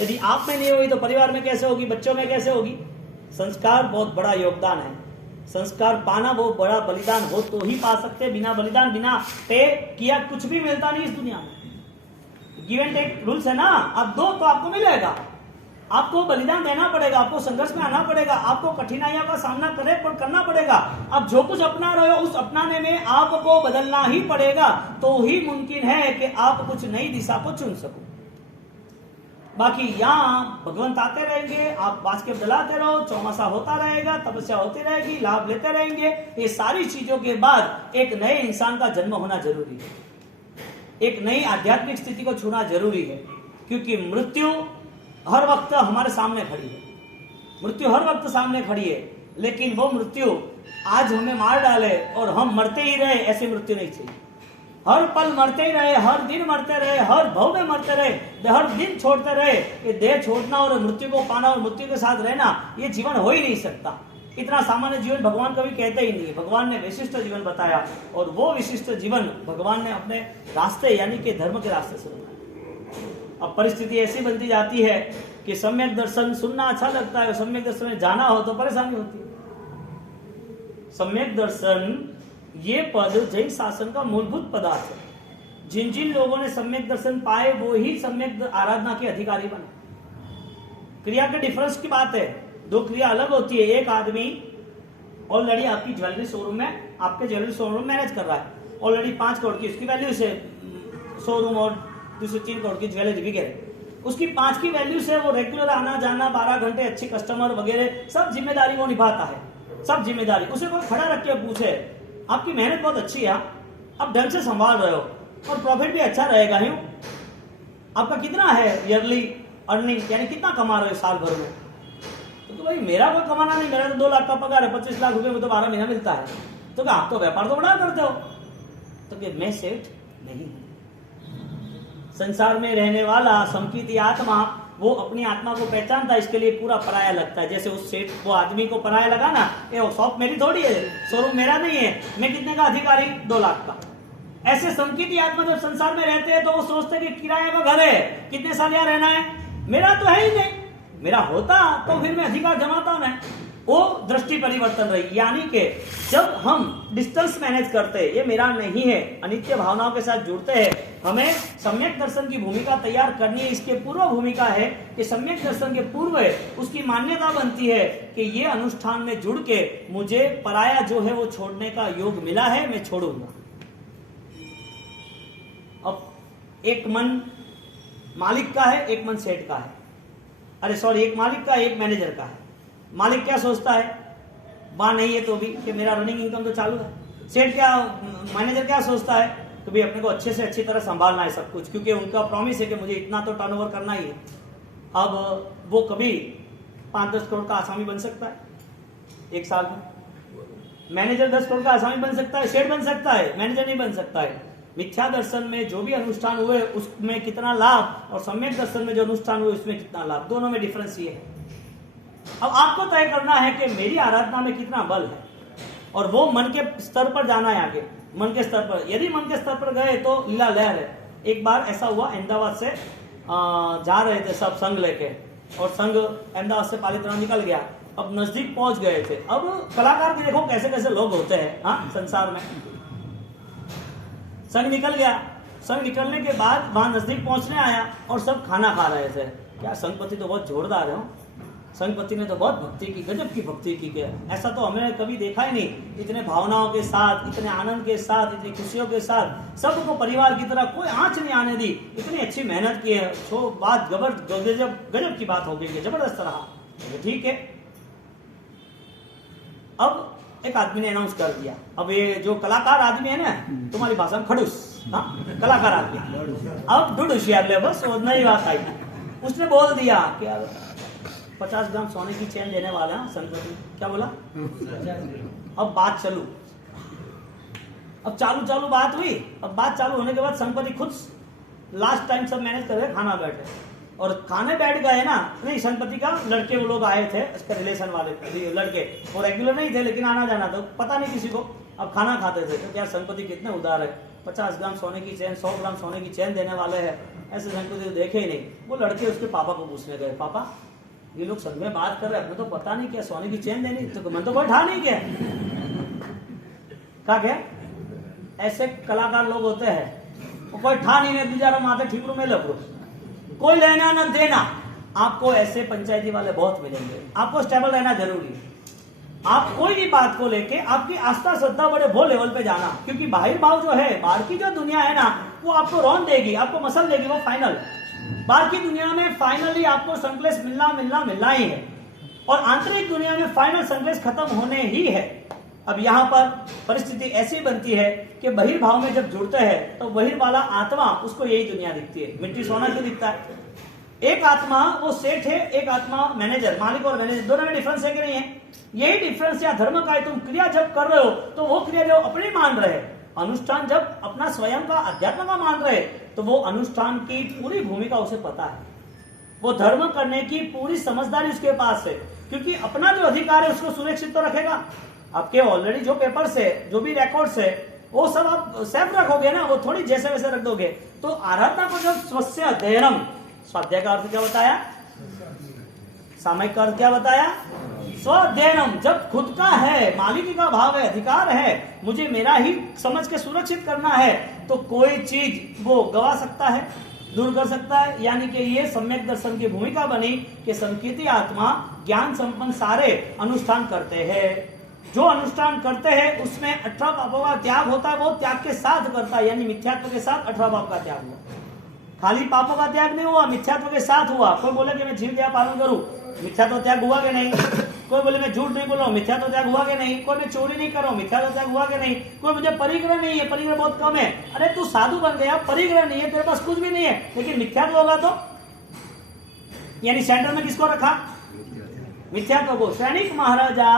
यदि आप में नहीं होगी तो परिवार में कैसे होगी, बच्चों में कैसे होगी? संस्कार बहुत बड़ा योगदान है, संस्कार पाना बहुत बड़ा बलिदान हो तो ही पा सकते, बिना बलिदान बिना पे किया कुछ भी मिलता नहीं इस दुनिया में। गिव एंड टेक रूल्स है ना, आप दो तो आपको मिलेगा, आपको बलिदान देना पड़ेगा, आपको संघर्ष में आना पड़ेगा, आपको कठिनाइयों का सामना करना पड़ेगा। आप जो कुछ अपना रहे हो उस अपनाने में आपको बदलना ही पड़ेगा, तो ही मुमकिन है कि आप कुछ नई दिशा को चुन सको। बाकी यहाँ भगवंत आते रहेंगे, आप बास्केट डलाते रहो, चौमासा होता रहेगा, तपस्या होती रहेगी, लाभ लेते रहेंगे। ये सारी चीजों के बाद एक नए इंसान का जन्म होना जरूरी है, एक नई आध्यात्मिक स्थिति को छूना जरूरी है, क्योंकि मृत्यु हर वक्त हमारे सामने खड़ी है, मृत्यु हर वक्त सामने खड़ी है। लेकिन वो मृत्यु आज हमें मार डाले और हम मरते ही रहे, ऐसी मृत्यु नहीं चाहिए। हर पल मरते ही रहे, हर दिन मरते रहे, हर भव में मरते रहे, हर दिन छोड़ते रहे। ये देह छोड़ना और मृत्यु को पाना और मृत्यु के साथ रहना, ये जीवन हो ही नहीं सकता। इतना सामान्य जीवन भगवान कभी कहते ही नहीं। भगवान ने विशिष्ट जीवन बताया और वो विशिष्ट जीवन भगवान ने अपने रास्ते यानी कि धर्म के रास्ते से बनाया। अब परिस्थिति ऐसी बनती जाती है कि सम्यक दर्शन सुनना अच्छा लगता है, सम्यक दर्शन में जाना हो तो परेशानी होती है। सम्यक दर्शन ये पद जैन शासन का मूलभूत पदार्थ है। जिन जिन लोगों ने सम्यक दर्शन पाए वो ही सम्यक आराधना के अधिकारी बने। क्रिया के डिफरेंस की बात है, दो क्रिया अलग होती है। एक आदमी ऑलरेडी आपकी ज्वेलरी शोरूम में, आपके ज्वेलरी शोरूम मैनेज कर रहा है, ऑलरेडी 5 करोड़ की उसकी वैल्यू से शोरूम और दूसरे 3 करोड़ की ज्वेलरी बिके, उसकी 5 की वैल्यू से वो रेगुलर आना जाना, 12 घंटे अच्छे कस्टमर वगैरह सब जिम्मेदारी वो निभाता है, सब जिम्मेदारी। उसे कोई खड़ा रख के पूछे आपकी मेहनत बहुत अच्छी है, आप ढंग से संभाल रहे हो और प्रॉफिट भी अच्छा रहेगा, यूं आपका कितना है ईयरली अर्निंग, यानी कितना कमा रहे हो साल भर में? तो भाई मेरा कोई कमाना नहीं, मेरा तो 2 लाख का पगार है, 25 लाख रुपए में तो 12 महीना मिलता है। तो क्या आप तो व्यापार तो बड़ा करते हो? तो क्या मैं सेठ नहीं हूं। संसार में रहने वाला संकीर्ति आत्मा वो अपनी आत्मा को पहचानता है, इसके लिए पूरा पराया लगता है। जैसे उस सेठ वो आदमी को पराया लगा ना, ये शॉप मेरी थोड़ी है, शोरूम मेरा नहीं है, मैं कितने का अधिकारी? 2 लाख का। ऐसे संकीर्ति आत्मा जब संसार में रहते हैं तो वो सोचते हैं कि किराया का घर है, कितने साल यहाँ रहना है, मेरा तो है ही नहीं, मेरा होता तो फिर मैं अधिकार जमाता ना। वो दृष्टि परिवर्तन रही, यानी कि जब हम डिस्टेंस मैनेज करते हैं, ये मेरा नहीं है, अनित्य भावनाओं के साथ जुड़ते हैं, हमें सम्यक दर्शन की भूमिका तैयार करनी है। इसके पूर्व भूमिका है कि सम्यक दर्शन के पूर्व उसकी मान्यता बनती है कि ये अनुष्ठान में जुड़ के मुझे पराया जो है वो छोड़ने का योग मिला है, मैं छोड़ूंगा। अब एक मन मालिक का है, एक मन सेठ का है, अरे सॉरी, एक मालिक का एक मैनेजर का है। मालिक क्या सोचता है, मां नहीं है तो भी कि मेरा रनिंग इनकम तो चालू है। सेठ क्या, मैनेजर क्या सोचता है कि भाई अपने को अच्छे से अच्छी तरह संभालना है सब कुछ, क्योंकि उनका प्रॉमिस है कि मुझे इतना तो टर्नओवर करना ही है। अब वो कभी 5-10 करोड़ का आसामी बन सकता है एक साल में, मैनेजर 10 करोड़ का आसामी बन सकता है, सेठ बन सकता है, मैनेजर नहीं बन सकता है। मिथ्या दर्शन में जो भी अनुष्ठान हुए उसमें कितना लाभ और सम्यक दर्शन में जो अनुष्ठान हुए उसमें कितना लाभ, दोनों में डिफरेंस ये है। अब आपको तय करना है कि मेरी आराधना में कितना बल है, और वो मन के स्तर पर जाना है आगे, मन के स्तर पर। यदि मन के स्तर पर गए तो लीला लहर है। एक बार ऐसा हुआ, अहमदाबाद से जा रहे थे सब संघ लेके, और संघ अहमदाबाद से पालितना निकल गया। अब नजदीक पहुंच गए थे। अब कलाकार भी देखो कैसे कैसे लोग होते हैं, हाँ, संसार में। संघ निकल गया, संघ निकलने के बाद वहां नजदीक पहुंचने आया और सब खाना खा रहे थे। क्या संघपति तो बहुत जोरदार है, संघपति ने तो बहुत भक्ति की, गजब की भक्ति की। क्या ऐसा तो हमने कभी देखा ही नहीं, इतने भावनाओं के साथ, इतने आनंद के साथ, इतनी खुशियों के साथ, सबको परिवार की तरह कोई आंच नहीं आने दी, इतनी अच्छी मेहनत की है। तो बात गजब की बात हो गई है, जबरदस्त रहा, ठीक है। अब एक आदमी ने अनाउंस कर दिया, अब ये जो कलाकार आदमी है ना, तुम्हारी भाषा में खड़ूस, हाँ, कलाकार आदमी, अब डुडुशियार ले, बस नई बात आई। उसने बोल दिया कि 50 ग्राम सोने की चेन देने वाला है संपत्ति। क्या बोला? अब बात चालू, अब चालू बात हुई। अब बात चालू होने के बाद संपत्ति खुद लास्ट टाइम सब मैनेज कर रहे, खाना बैठे, और खाने बैठ गए ना। नहीं, संपत्ति का लड़के वो लोग आए थे, इसके रिलेशन वाले लड़के, वो रेगुलर नहीं थे लेकिन आना जाना तो पता नहीं किसी को। अब खाना खाते थे तो क्या संपत्ति कितने उदार है, 50 ग्राम सोने की चेन, 100 ग्राम सोने की चेन देने वाले हैं, ऐसे संपत्ति देखे ही नहीं। वो लड़के उसके पापा को पूछने गए, पापा ये लोग संग में बात कर रहे हैं, अपने तो पता नहीं क्या सोने की चेन देनी, तो मैं तो कोई ठा नहीं क्या। क्या ऐसे कलाकार लोग होते हैं, वो कोई ठा नहीं, बेचारा माथे ठीकरू में लग, कोई लेना न देना। आपको ऐसे पंचायती वाले बहुत मिलेंगे, आपको स्टेबल रहना जरूरी है। आप कोई भी बात को लेके आपकी आस्था श्रद्धा बड़े वो लेवल पे जाना, क्योंकि बाहर भाव जो है, बाहर की जो दुनिया है ना, वो आपको रौन देगी, आपको मसल देगी, वो फाइनल। बाहर की दुनिया में फाइनली आपको संकलेश मिलना ही है, और आंतरिक दुनिया में फाइनल संकलेश खत्म होने ही है। अब यहाँ पर परिस्थिति ऐसी बनती है कि बहिर्भाव में जब जुड़ते हैं तो बहिर् वाला आत्मा उसको यही दुनिया दिखती है। मिट्टी सोना क्यों दिखता है? एक आत्मा वो सेठ है, एक आत्मा मैनेजर, मालिक और मैनेजर, दोनों में डिफरेंस है कि नहीं है? यही डिफरेंस या धर्म का है। तुम क्रिया जब कर रहे हो तो वो क्रिया जो अपनी मान रहे, अनुष्ठान जब अपना स्वयं का अध्यात्म का मान रहे, तो वो अनुष्ठान की पूरी भूमिका उसे पता है, वो धर्म करने की पूरी समझदारी उसके पास है। क्योंकि अपना जो अधिकार है उसको सुरक्षित तो रखेगा। आपके ऑलरेडी जो पेपर्स है, जो भी रिकॉर्ड्स है, वो सब आप सेफ रखोगे ना, वो थोड़ी जैसे वैसे रख दोगे। तो आराधना को जब स्वस्य अध्ययनम, स्वाध्याय का अर्थ क्या बताया, सामयिक का अर्थ क्या बताया, स्व अध्ययनम, जब खुद का है, मालिकी का भाव है, अधिकार है, मुझे मेरा ही समझ के सुरक्षित करना है, तो कोई चीज वो गवा सकता है, दूर कर सकता है। यानी कि ये सम्यक दर्शन की भूमिका बनी कि संकीर्ति आत्मा ज्ञान संपन्न सारे अनुष्ठान करते हैं। जो अनुष्ठान करते हैं उसमें 18 पापों का त्याग होता है, वो त्याग के साथ करता है, यानी मिथ्यात्व के साथ 18 पाप का त्याग हुआ। खाली पापों का त्याग नहीं हुआ, मिथ्यात्व के साथ हुआ। कोई बोले कि मैं जीव दया पालन करूं, मिथ्यात्व त्याग हुआ कि नहीं? कोई बोले मैं झूठ नहीं बोल रहा हूं, मिथ्यात्व त्याग हुआ कि नहीं? कोई मैं चोरी नहीं कर रहा हूं, मिथ्यात्व त्याग हुआ कि नहीं? कोई मुझे परिग्रह नहीं है, परिग्रह बहुत कम है, अरे तू साधु बन गया, परिग्रह नहीं है, तेरे पास कुछ भी नहीं है, लेकिन मिथ्यात्व होगा तो, यानी सेंटर में किसको रखा, मिथ्यात्व को। सैनिक महाराजा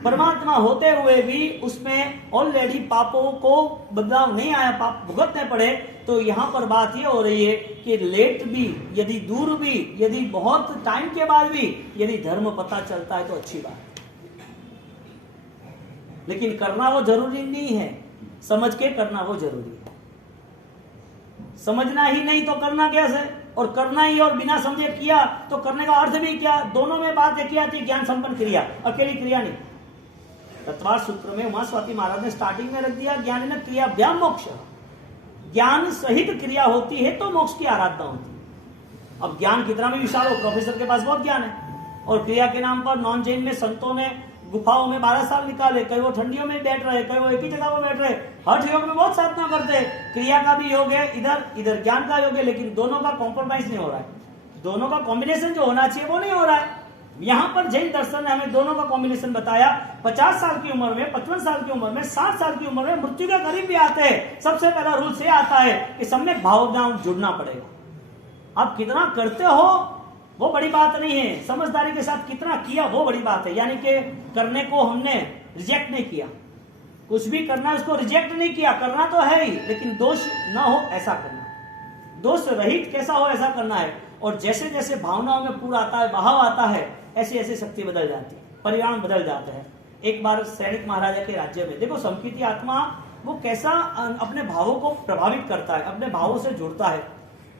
परमात्मा होते हुए भी उसमें ऑलरेडी पापों को बदलाव नहीं आया, पाप भुगतने पड़े। तो यहां पर बात यह हो रही है कि लेट भी, यदि दूर भी, यदि बहुत टाइम के बाद भी यदि धर्म पता चलता है तो अच्छी बात, लेकिन करना वो जरूरी नहीं है, समझ के करना वो जरूरी है। समझना ही नहीं तो करना कैसे, और करना ही और बिना समझे किया तो करने का अर्थ भी क्या? दोनों में बात एक ही आती है, ज्ञान संपन्न क्रिया, अकेली क्रिया नहीं। तत्वार सूत्र में उमा स्वाति महाराज ने स्टार्टिंग में रख दिया, ज्ञान में क्रिया व्याम मोक्ष, ज्ञान सहित क्रिया होती है तो मोक्ष की आराधना होती है। अब ज्ञान कितना भी विशाल हो, प्रोफेसर के पास बहुत ज्ञान है, और क्रिया के नाम पर नॉन जैन में संतों ने गुफाओं में 12 साल निकाले, कई वो ठंडियों में बैठ रहे, कई वो एक ही जगह पर बैठ रहे, हठ योग में बहुत साधना करते। क्रिया का भी योग है, इधर ज्ञान का योग है, लेकिन दोनों का कॉम्प्रोमाइज नहीं हो रहा है, दोनों का कॉम्बिनेशन जो होना चाहिए वो नहीं हो रहा है। यहां पर जैन दर्शन ने हमें दोनों का कॉम्बिनेशन बताया। 50 साल की उम्र में, 55 साल की उम्र में, 60 साल की उम्र में मृत्यु के करीब भी आते हैं, सबसे पहला रूल से आता है कि सम्यक भावना जुड़ना पड़ेगा। आप कितना करते हो वो बड़ी बात नहीं है, समझदारी के साथ कितना किया वो बड़ी बात है। यानी कि करने को हमने रिजेक्ट नहीं किया, कुछ भी करना उसको रिजेक्ट नहीं किया, करना तो है ही, लेकिन दोष ना हो ऐसा करना, दोष रहित कैसा हो ऐसा करना है। और जैसे जैसे भावनाओं में पूरा आता है, बहाव आता है, ऐसे ऐसे शक्ति बदल जाती है, परिणाम बदल जाते हैं। एक बार सैनिक महाराजा के राज्य में देखो, संकीर्ति आत्मा वो कैसा अपने भावों को प्रभावित करता है, अपने भावों से जुड़ता है।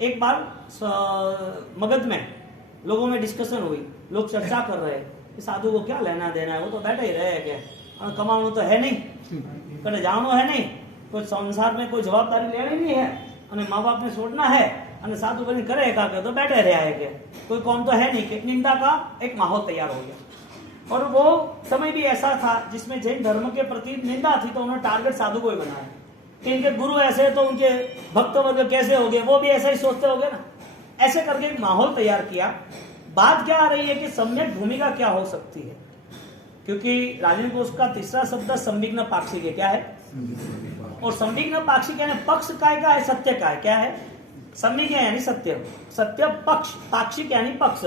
एक बार मगध में लोगों में डिस्कशन हुई, लोग चर्चा कर रहे कि साधु को क्या लेना देना है, वो तो बैठे ही रहे, क्या कमानो तो है नहीं, कहीं जानो है नहीं, कोई संसार में कोई जवाबदारी लेनी नहीं है, અને माँ बाप ने छोड़ना है, અને साधु बनी करे का के तो बैठे रहे है, के कोई कौम तो है नहीं, कि निंदा का एक माहौल तैयार हो गया। और वो समय भी ऐसा था जिसमें जैन धर्म के प्रति निंदा थी, तो उन्होंने टारगेट साधु को ही बनाया कि इनके गुरु ऐसे तो उनके भक्त वर्ग कैसे हो गए, वो भी ऐसा ही सोचते हो गए ना, ऐसे करके एक माहौल तैयार किया। बात क्या आ रही है कि सम्यक भूमिका क्या हो सकती है, क्योंकि राजन कोश का तीसरा शब्द संविघ्न पाक्षिक है, क्या है, और संविघ्न पाक्षिक यानी पक्ष काय का है, सत्य का है, क्या है, संविघ्न यानी सत्य, सत्य पक्ष, पाक्षिक यानी पक्ष,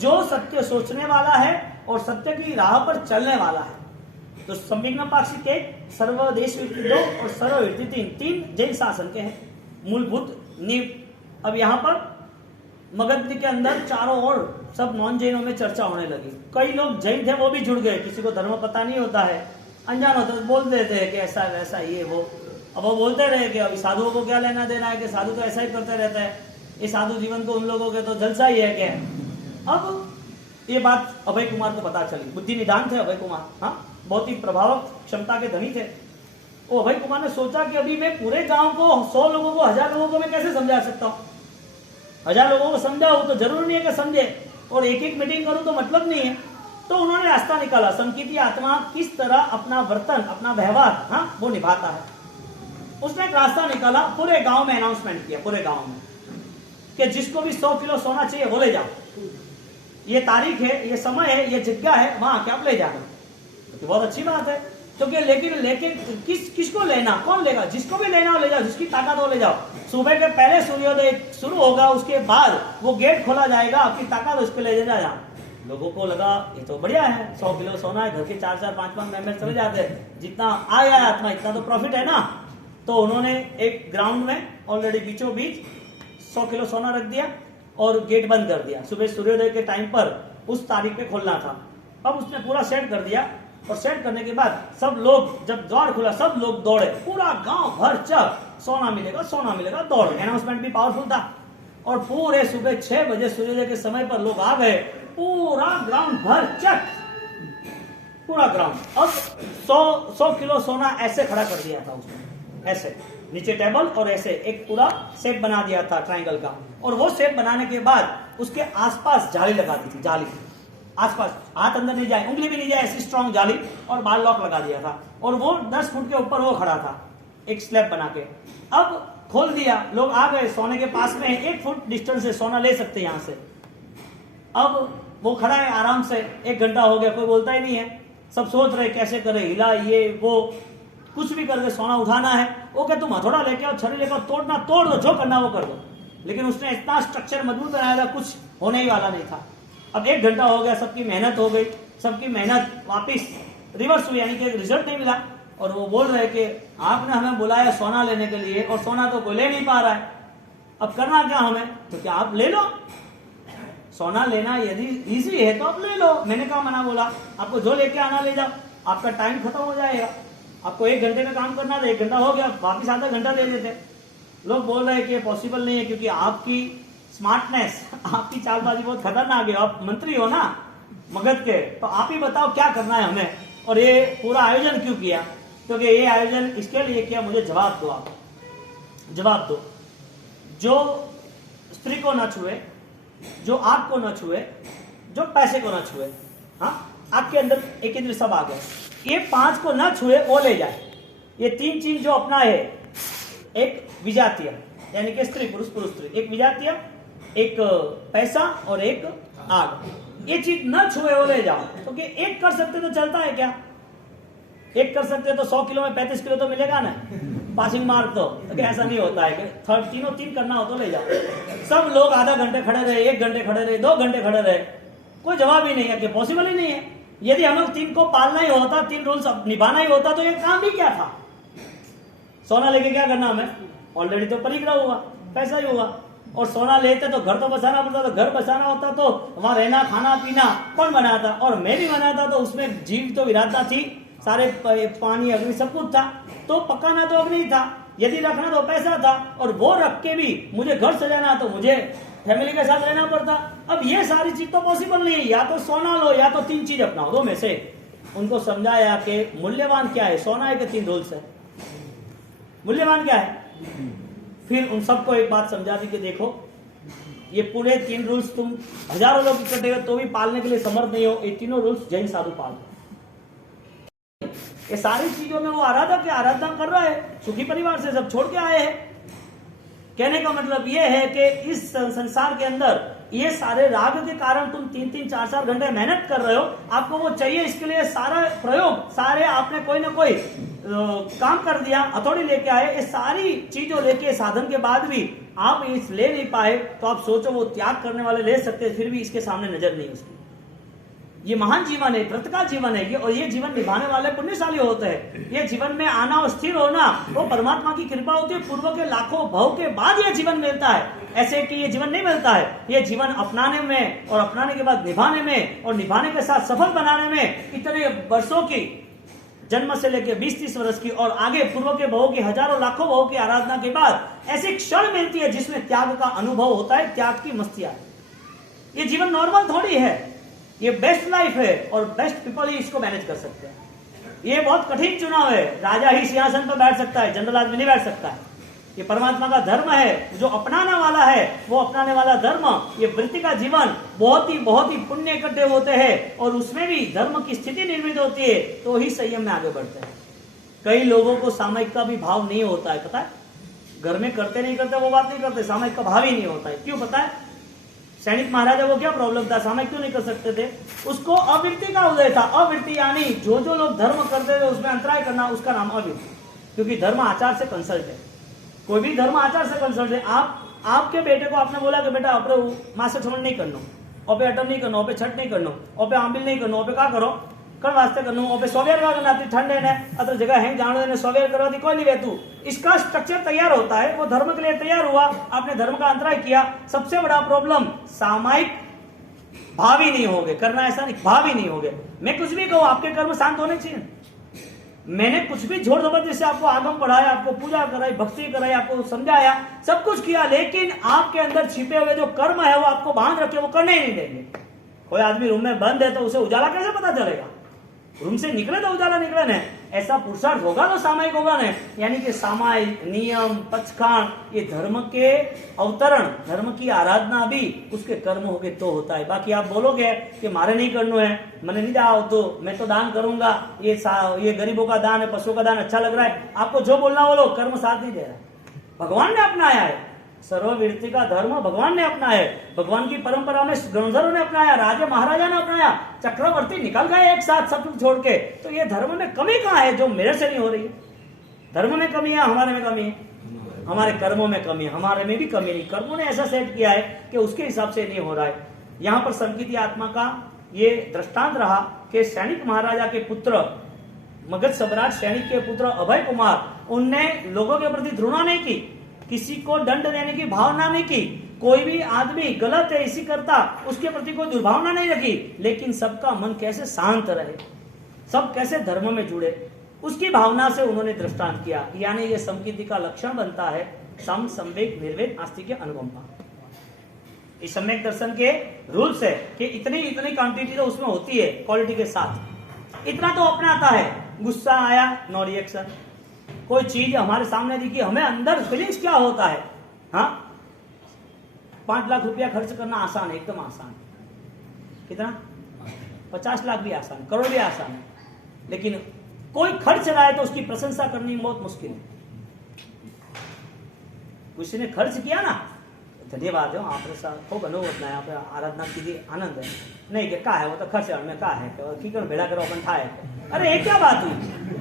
जो सत्य सोचने वाला है और सत्य की राह पर चलने वाला है। तो संविघ्न पाक्षिक एक, सर्वदेश वृत्ति 2 और सर्ववृत्ति 3, 3 जैन शासन के हैं मूलभूत नींव। अब यहाँ पर मगध के अंदर चारों ओर सब नॉन जैनों में चर्चा होने लगी, कई लोग जैन थे वो भी जुड़ गए, किसी को धर्म पता नहीं होता है, अनजान होता है, बोल देते हैं कि ऐसा वैसा ये वो। अब वो बोलते रहे कि अभी साधुओं को क्या लेना देना है, कि साधु तो ऐसा ही करते रहता है, ये साधु जीवन तो उन लोगों के तो जलसा ही है क्या। अब ये बात अभय कुमार को पता चली, बुद्धि निदान थे अभय कुमार, हाँ बहुत ही प्रभावक क्षमता के धनी थे। वो अभय कुमार ने सोचा कि अभी मैं पूरे गांव को 100 लोगों को 1000 लोगों को मैं कैसे समझा सकता हूँ, 1000 लोगों को समझाऊं तो जरूरी नहीं है कि समझे, और एक एक मीटिंग करूं तो मतलब नहीं है। तो उन्होंने रास्ता निकाला, संकीर्ति आत्मा किस तरह अपना वर्तन, अपना व्यवहार, हाँ वो निभाता है। उसने एक रास्ता निकाला, पूरे गांव में अनाउंसमेंट किया, पूरे गांव में, कि जिसको भी 100 किलो सोना चाहिए वो ले जाओ, ये तारीख है, ये समय है, ये जगह है, वहां क्या आप ले जाओ। तो बहुत अच्छी बात है, तो क्या लेकिन किसको लेना, कौन लेगा, जिसको भी लेना हो ले जाओ, जिसकी ताकत हो ले जाओ। सुबह के पहले सूर्योदय शुरू होगा, उसके बाद वो गेट खोला जाएगा, आपकी ताकत उसके ले जाओ। लोगों को लगा ये तो बढ़िया है, 100 किलो सोना है, घर के 4-4, 5-5 मेंबर चले जाते हैं, जितना आया आत्मा इतना तो प्रॉफिट है ना। तो उन्होंने एक ग्राउंड में ऑलरेडी बीचों बीच 100 किलो सोना रख दिया और गेट बंद कर दिया। सुबह सूर्योदय के टाइम पर उस तारीख पे खोलना था, अब उसने पूरा सेट कर दिया, और सेट करने के बाद सब लोग, जब द्वार खुला सब लोग दौड़े, पूरा गांव भर चल सोना मिलेगा सोना मिलेगा, दौड़। अनाउंसमेंट भी पावरफुल था, और पूरे सुबह 6 बजे सूर्योदय के समय पर लोग आ गए, पूरा ग्राउंड भर चक, पूरा ग्राउंड। अब 100 किलो सोना ऐसे खड़ा कर दिया था उसने, ऐसे नीचे टेबल और ऐसे एक पूरा सेट बना दिया था ट्रायंगल का। और वो सेट बनाने के बाद उसके आसपास जाली लगा दी थी, जाली आसपास, हाथ अंदर नहीं जाए, उंगली भी नहीं जाए, ऐसी स्ट्रॉन्ग जाली, और बाल लॉक लगा दिया था। और वो 10 फुट के ऊपर वो खड़ा था, एक स्लैब बना के। अब खोल दिया, लोग आ गए, सोने के पास में 1 फुट डिस्टेंस से सोना ले सकते हैं यहां से। अब वो खड़ा है आराम से, 1 घंटा हो गया, कोई बोलता ही नहीं है। सब सोच रहे कैसे करे, हिला ये वो, कुछ भी करके सोना उठाना है। वो क्या तुम हथौड़ा लेके आओ, छड़ी लेके आओ, तोड़ना तोड़ दो, जो करना वो कर दो। लेकिन उसने इतना स्ट्रक्चर मजबूत बनाया था, कुछ होने ही वाला नहीं था। अब 1 घंटा हो गया, सबकी मेहनत हो गई, सबकी मेहनत वापिस रिवर्स हुई, यानी कि रिजल्ट नहीं मिला। और वो बोल रहे कि आपने हमें बुलाया सोना लेने के लिए, और सोना तो कोई ले नहीं पा रहा है, अब करना क्या हमें? तो क्या आप ले लो, सोना लेना यदि इजी है तो आप ले लो। मैंने कहा मना बोला, आपको जो लेके आना ले जाओ, आपका टाइम खत्म हो जाएगा। आपको 1 घंटे का काम करना था, 1 घंटा हो गया, वापिस आधा घंटा ले लेते। लोग बोल रहे हैं कि पॉसिबल नहीं है, क्योंकि आपकी स्मार्टनेस, आपकी चालबाजी बहुत खतरनाक है, आप मंत्री हो ना मगध के, तो आप ही बताओ क्या करना है हमें, और ये पूरा आयोजन क्यों किया? क्योंकि ये आयोजन इसके लिए किया, मुझे जवाब दो, आप जवाब दो। जो स्त्री को न छुए, जो आग को न छुए, जो पैसे को न छुए, हाँ आपके अंदर एक इंद्र सब आ गए, ये 5 को न छुए वो ले जाए। ये 3 चीज जो अपना है, एक विजातीय यानी कि स्त्री पुरुष पुरुष स्त्री, एक विजातीय, एक पैसा और एक आग, ये चीज न छुए वो ले जाओ। क्योंकि एक कर सकते तो चलता है क्या, एक कर सकते तो 100 किलो में 35 किलो तो मिलेगा ना, पासिंग मार्क तो ऐसा नहीं होता है कि तीनों 3 करना हो तो ले जाओ। सब लोग आधा घंटे खड़े रहे, 1 घंटे खड़े रहे, 2 घंटे खड़े रहे, कोई जवाब ही नहीं है कि पॉसिबल ही नहीं है। यदि हम लोग 3 को पालना ही होता, 3 रूल्स निभाना ही होता, तो ये काम भी क्या था? सोना लेके क्या करना हमें? ऑलरेडी तो परिग्रह हुआ, पैसा ही हुआ। और सोना लेते तो घर तो बसाना पड़ता, तो घर बसाना होता तो वहां रहना खाना पीना कौन बनाता? और मैं भी बनाता, तो उसमें जीव तो विराटता थी, सारे पानी अग्नि सब कुछ था, तो पकाना तो अग्नि था, यदि रखना तो पैसा था, और वो रख के भी मुझे घर सजाना तो मुझे फैमिली के साथ रहना पड़ता। अब ये सारी चीज तो पॉसिबल नहीं है, या तो सोना लो या तो 3 चीज अपनाओ, 2 में से। उनको समझाया कि मूल्यवान क्या है, सोना है कि 3 रूल्स है, मूल्यवान क्या है? फिर उन सबको एक बात समझा दी कि देखो ये पूरे 3 रूल्स तुम हजारों लोग इकट्ठे हो तो भी पालने के लिए समर्थ नहीं हो, ये तीनों रूल्स जैन साधु पाल। ये सारी चीजों में वो आराधक की आराधना कर रहा है, सुखी परिवार से सब छोड़ के आए हैं। कहने का मतलब ये है कि इस संसार के अंदर ये सारे राग के कारण तुम 3-3, 4-4 घंटे मेहनत कर रहे हो, आपको वो चाहिए, इसके लिए सारा प्रयोग, सारे आपने कोई ना कोई काम कर दिया, हथौड़ी लेके आए, ये सारी चीजों लेके साधन के बाद भी आप इस ले नहीं पाए, तो आप सोचो वो त्याग करने वाले ले सकते, फिर भी इसके सामने नजर नहीं उसकी। ये महान जीवन है, व्रत का जीवन है ये, और ये जीवन निभाने वाले पुण्यशाली होते हैं। ये जीवन में आना और स्थिर होना वो परमात्मा की कृपा होती है, पूर्व के लाखों भव के बाद ये जीवन मिलता है, ऐसे कि ये जीवन नहीं मिलता है। ये जीवन अपनाने में और अपनाने के बाद निभाने में और निभाने के साथ सफल बनाने में इतने वर्षों की, जन्म से लेकर 20-30 वर्ष की और आगे पूर्व के भवों की, हजारों लाखों भवों की आराधना के बाद ऐसी क्षण मिलती है जिसमें त्याग का अनुभव होता है, त्याग की मस्तियां। ये जीवन नॉर्मल थोड़ी है, ये बेस्ट लाइफ है, और बेस्ट पीपल ही इसको मैनेज कर सकते हैं। ये बहुत कठिन चुनाव है, राजा ही सिंहासन पर बैठ सकता है, जनरल आदमी नहीं बैठ सकता है। ये परमात्मा का धर्म है, जो अपनाने वाला है वो अपनाने वाला धर्म, ये वृत्ति का जीवन बहुत ही पुण्य इकट्ठे होते हैं, और उसमें भी धर्म की स्थिति निर्मित होती है, तो ही संयम में आगे बढ़ते हैं। कई लोगों को सामयिक का भी भाव नहीं होता है, पता है, घर में करते नहीं करते वो बात नहीं करते, सामयिक का भाव ही नहीं होता है। क्यों पता है? सैनिक महाराजा को क्या प्रॉब्लम था, सामयिक क्यों नहीं कर सकते थे? उसको अवृत्ति का उदय था। अवृत्ति यानी जो लोग धर्म करते थे उसमें अंतराय करना, उसका नाम अवृत्ति। क्योंकि धर्म आचार से कंसल्ट है, कोई भी धर्म आचार से कंसल्ट है। आपके बेटे को आपने बोला कि बेटा अपने मां से छमन नहीं करना, और पे अटन नहीं करना, और पे छठ नहीं करना, और पे आंबिल नहीं करना, और पे क्या करो कण वास्ते करना, और पे सोवेर करना, ठंड है अतर जगह है जानो ने सोवेर करवा दी कोई नहीं रहतू। इसका स्ट्रक्चर तैयार होता है, वो धर्म के लिए तैयार हुआ, आपने धर्म का अंतराय किया। सबसे बड़ा प्रॉब्लम सामायिक भावी नहीं होगे, करना ऐसा नहीं, भावी नहीं होगे। मैं कुछ भी कहूं, आपके कर्म शांत होने चाहिए। मैंने कुछ भी जोर जबरदस्ती से आपको आगम पढ़ाया, आपको पूजा कराई, भक्ति कराई, आपको समझाया, सब कुछ किया, लेकिन आपके अंदर छिपे हुए जो कर्म है वो आपको बांध रखे, वो करने ही नहीं देंगे। कोई आदमी रूम में बंद है तो उसे उजाला कैसे पता चलेगा? रूम से निकले तो उजाला निकले न, ऐसा पुरुषार्थ होगा तो सामायिक होगा न। यानी कि सामायिक नियम पक्षकांड, ये धर्म के अवतरण, धर्म की आराधना भी उसके कर्म होके तो होता है। बाकी आप बोलोगे कि मारे नहीं करना है, मैंने नहीं जाओ तो मैं तो दान करूंगा, ये गरीबों का दान है, पशुओं का दान अच्छा लग रहा है, आपको जो बोलना बोलो, कर्म साथ नहीं दे रहा है। भगवान ने अपनाया है, सर्ववीरति का धर्म भगवान ने अपनाया है, भगवान की परंपरा में गणधरों ने अपनाया, राजा महाराजा ने अपनाया, चक्रवर्ती निकल गए एक साथ सब कुछ छोड़ के। तो ये धर्म में कमी कहाँ है जो मेरे से नहीं हो रही है? धर्म में कमी है, हमारे में कमी है, हमारे कर्मों में कमी है, हमारे में भी कमी नहीं। कर्मों ने ऐसा सेट किया है कि उसके हिसाब से नहीं हो रहा है। यहाँ पर संकीर्ति आत्मा का ये दृष्टांत रहा कि सैनिक महाराजा के पुत्र, मगध सम्राट सैनिक के पुत्र अभय कुमार, उनने लोगों के प्रति घृणा नहीं की, किसी को दंड देने की भावना नहीं की, कोई भी आदमी गलत है इसी करता उसके प्रति कोई दुर्भावना नहीं रखी, लेकिन सबका मन कैसे शांत रहे, सब कैसे धर्म में जुड़े, उसकी भावना से उन्होंने दृष्टांत किया। यानी ये संकीर्ति का लक्षण बनता है सम संवेग निर्वेद आस्तिक अनुकंपा। इस सम्यक दर्शन के रूल्स है कि इतनी इतनी क्वांटिटी तो उसमें होती है क्वालिटी के साथ, इतना तो अपना आता है। गुस्सा आया, नो रिएक्शन। कोई चीज हमारे सामने दिखी, हमें अंदर फीलिंग्स क्या होता है? हाँ, 5 लाख रुपया खर्च करना आसान है, एकदम आसान। कितना? 50 लाख भी आसान, करोड़ भी आसान है, लेकिन कोई खर्च रहा है तो उसकी प्रशंसा करनी बहुत मुश्किल है। किसी ने खर्च किया ना, धन्यवाद हो आपने साथ खूब अनुभव अपना यहाँ पे आराधना की, आनंद है। नहीं कि का है वो तो खर्च में का है कि भेड़ा करो अपन था है। अरे ये क्या बात हुई?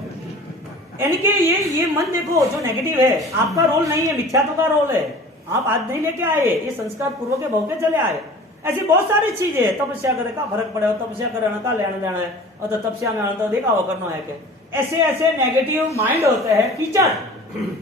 यानी कि ये मन देखो जो नेगेटिव है, आपका रोल नहीं है, मिथ्यात्व का रोल है। आप आज नहीं लेके आए, ये संस्कार पूर्व के भोग के चले आए। ऐसी बहुत सारी चीजें है, तपस्या करे का फर्क पड़े, तपस्या करे का लेना देना है, और तो तपस्या में आना तो देखा वो करना है क्या। ऐसे ऐसे नेगेटिव माइंड होते हैं, कीचड़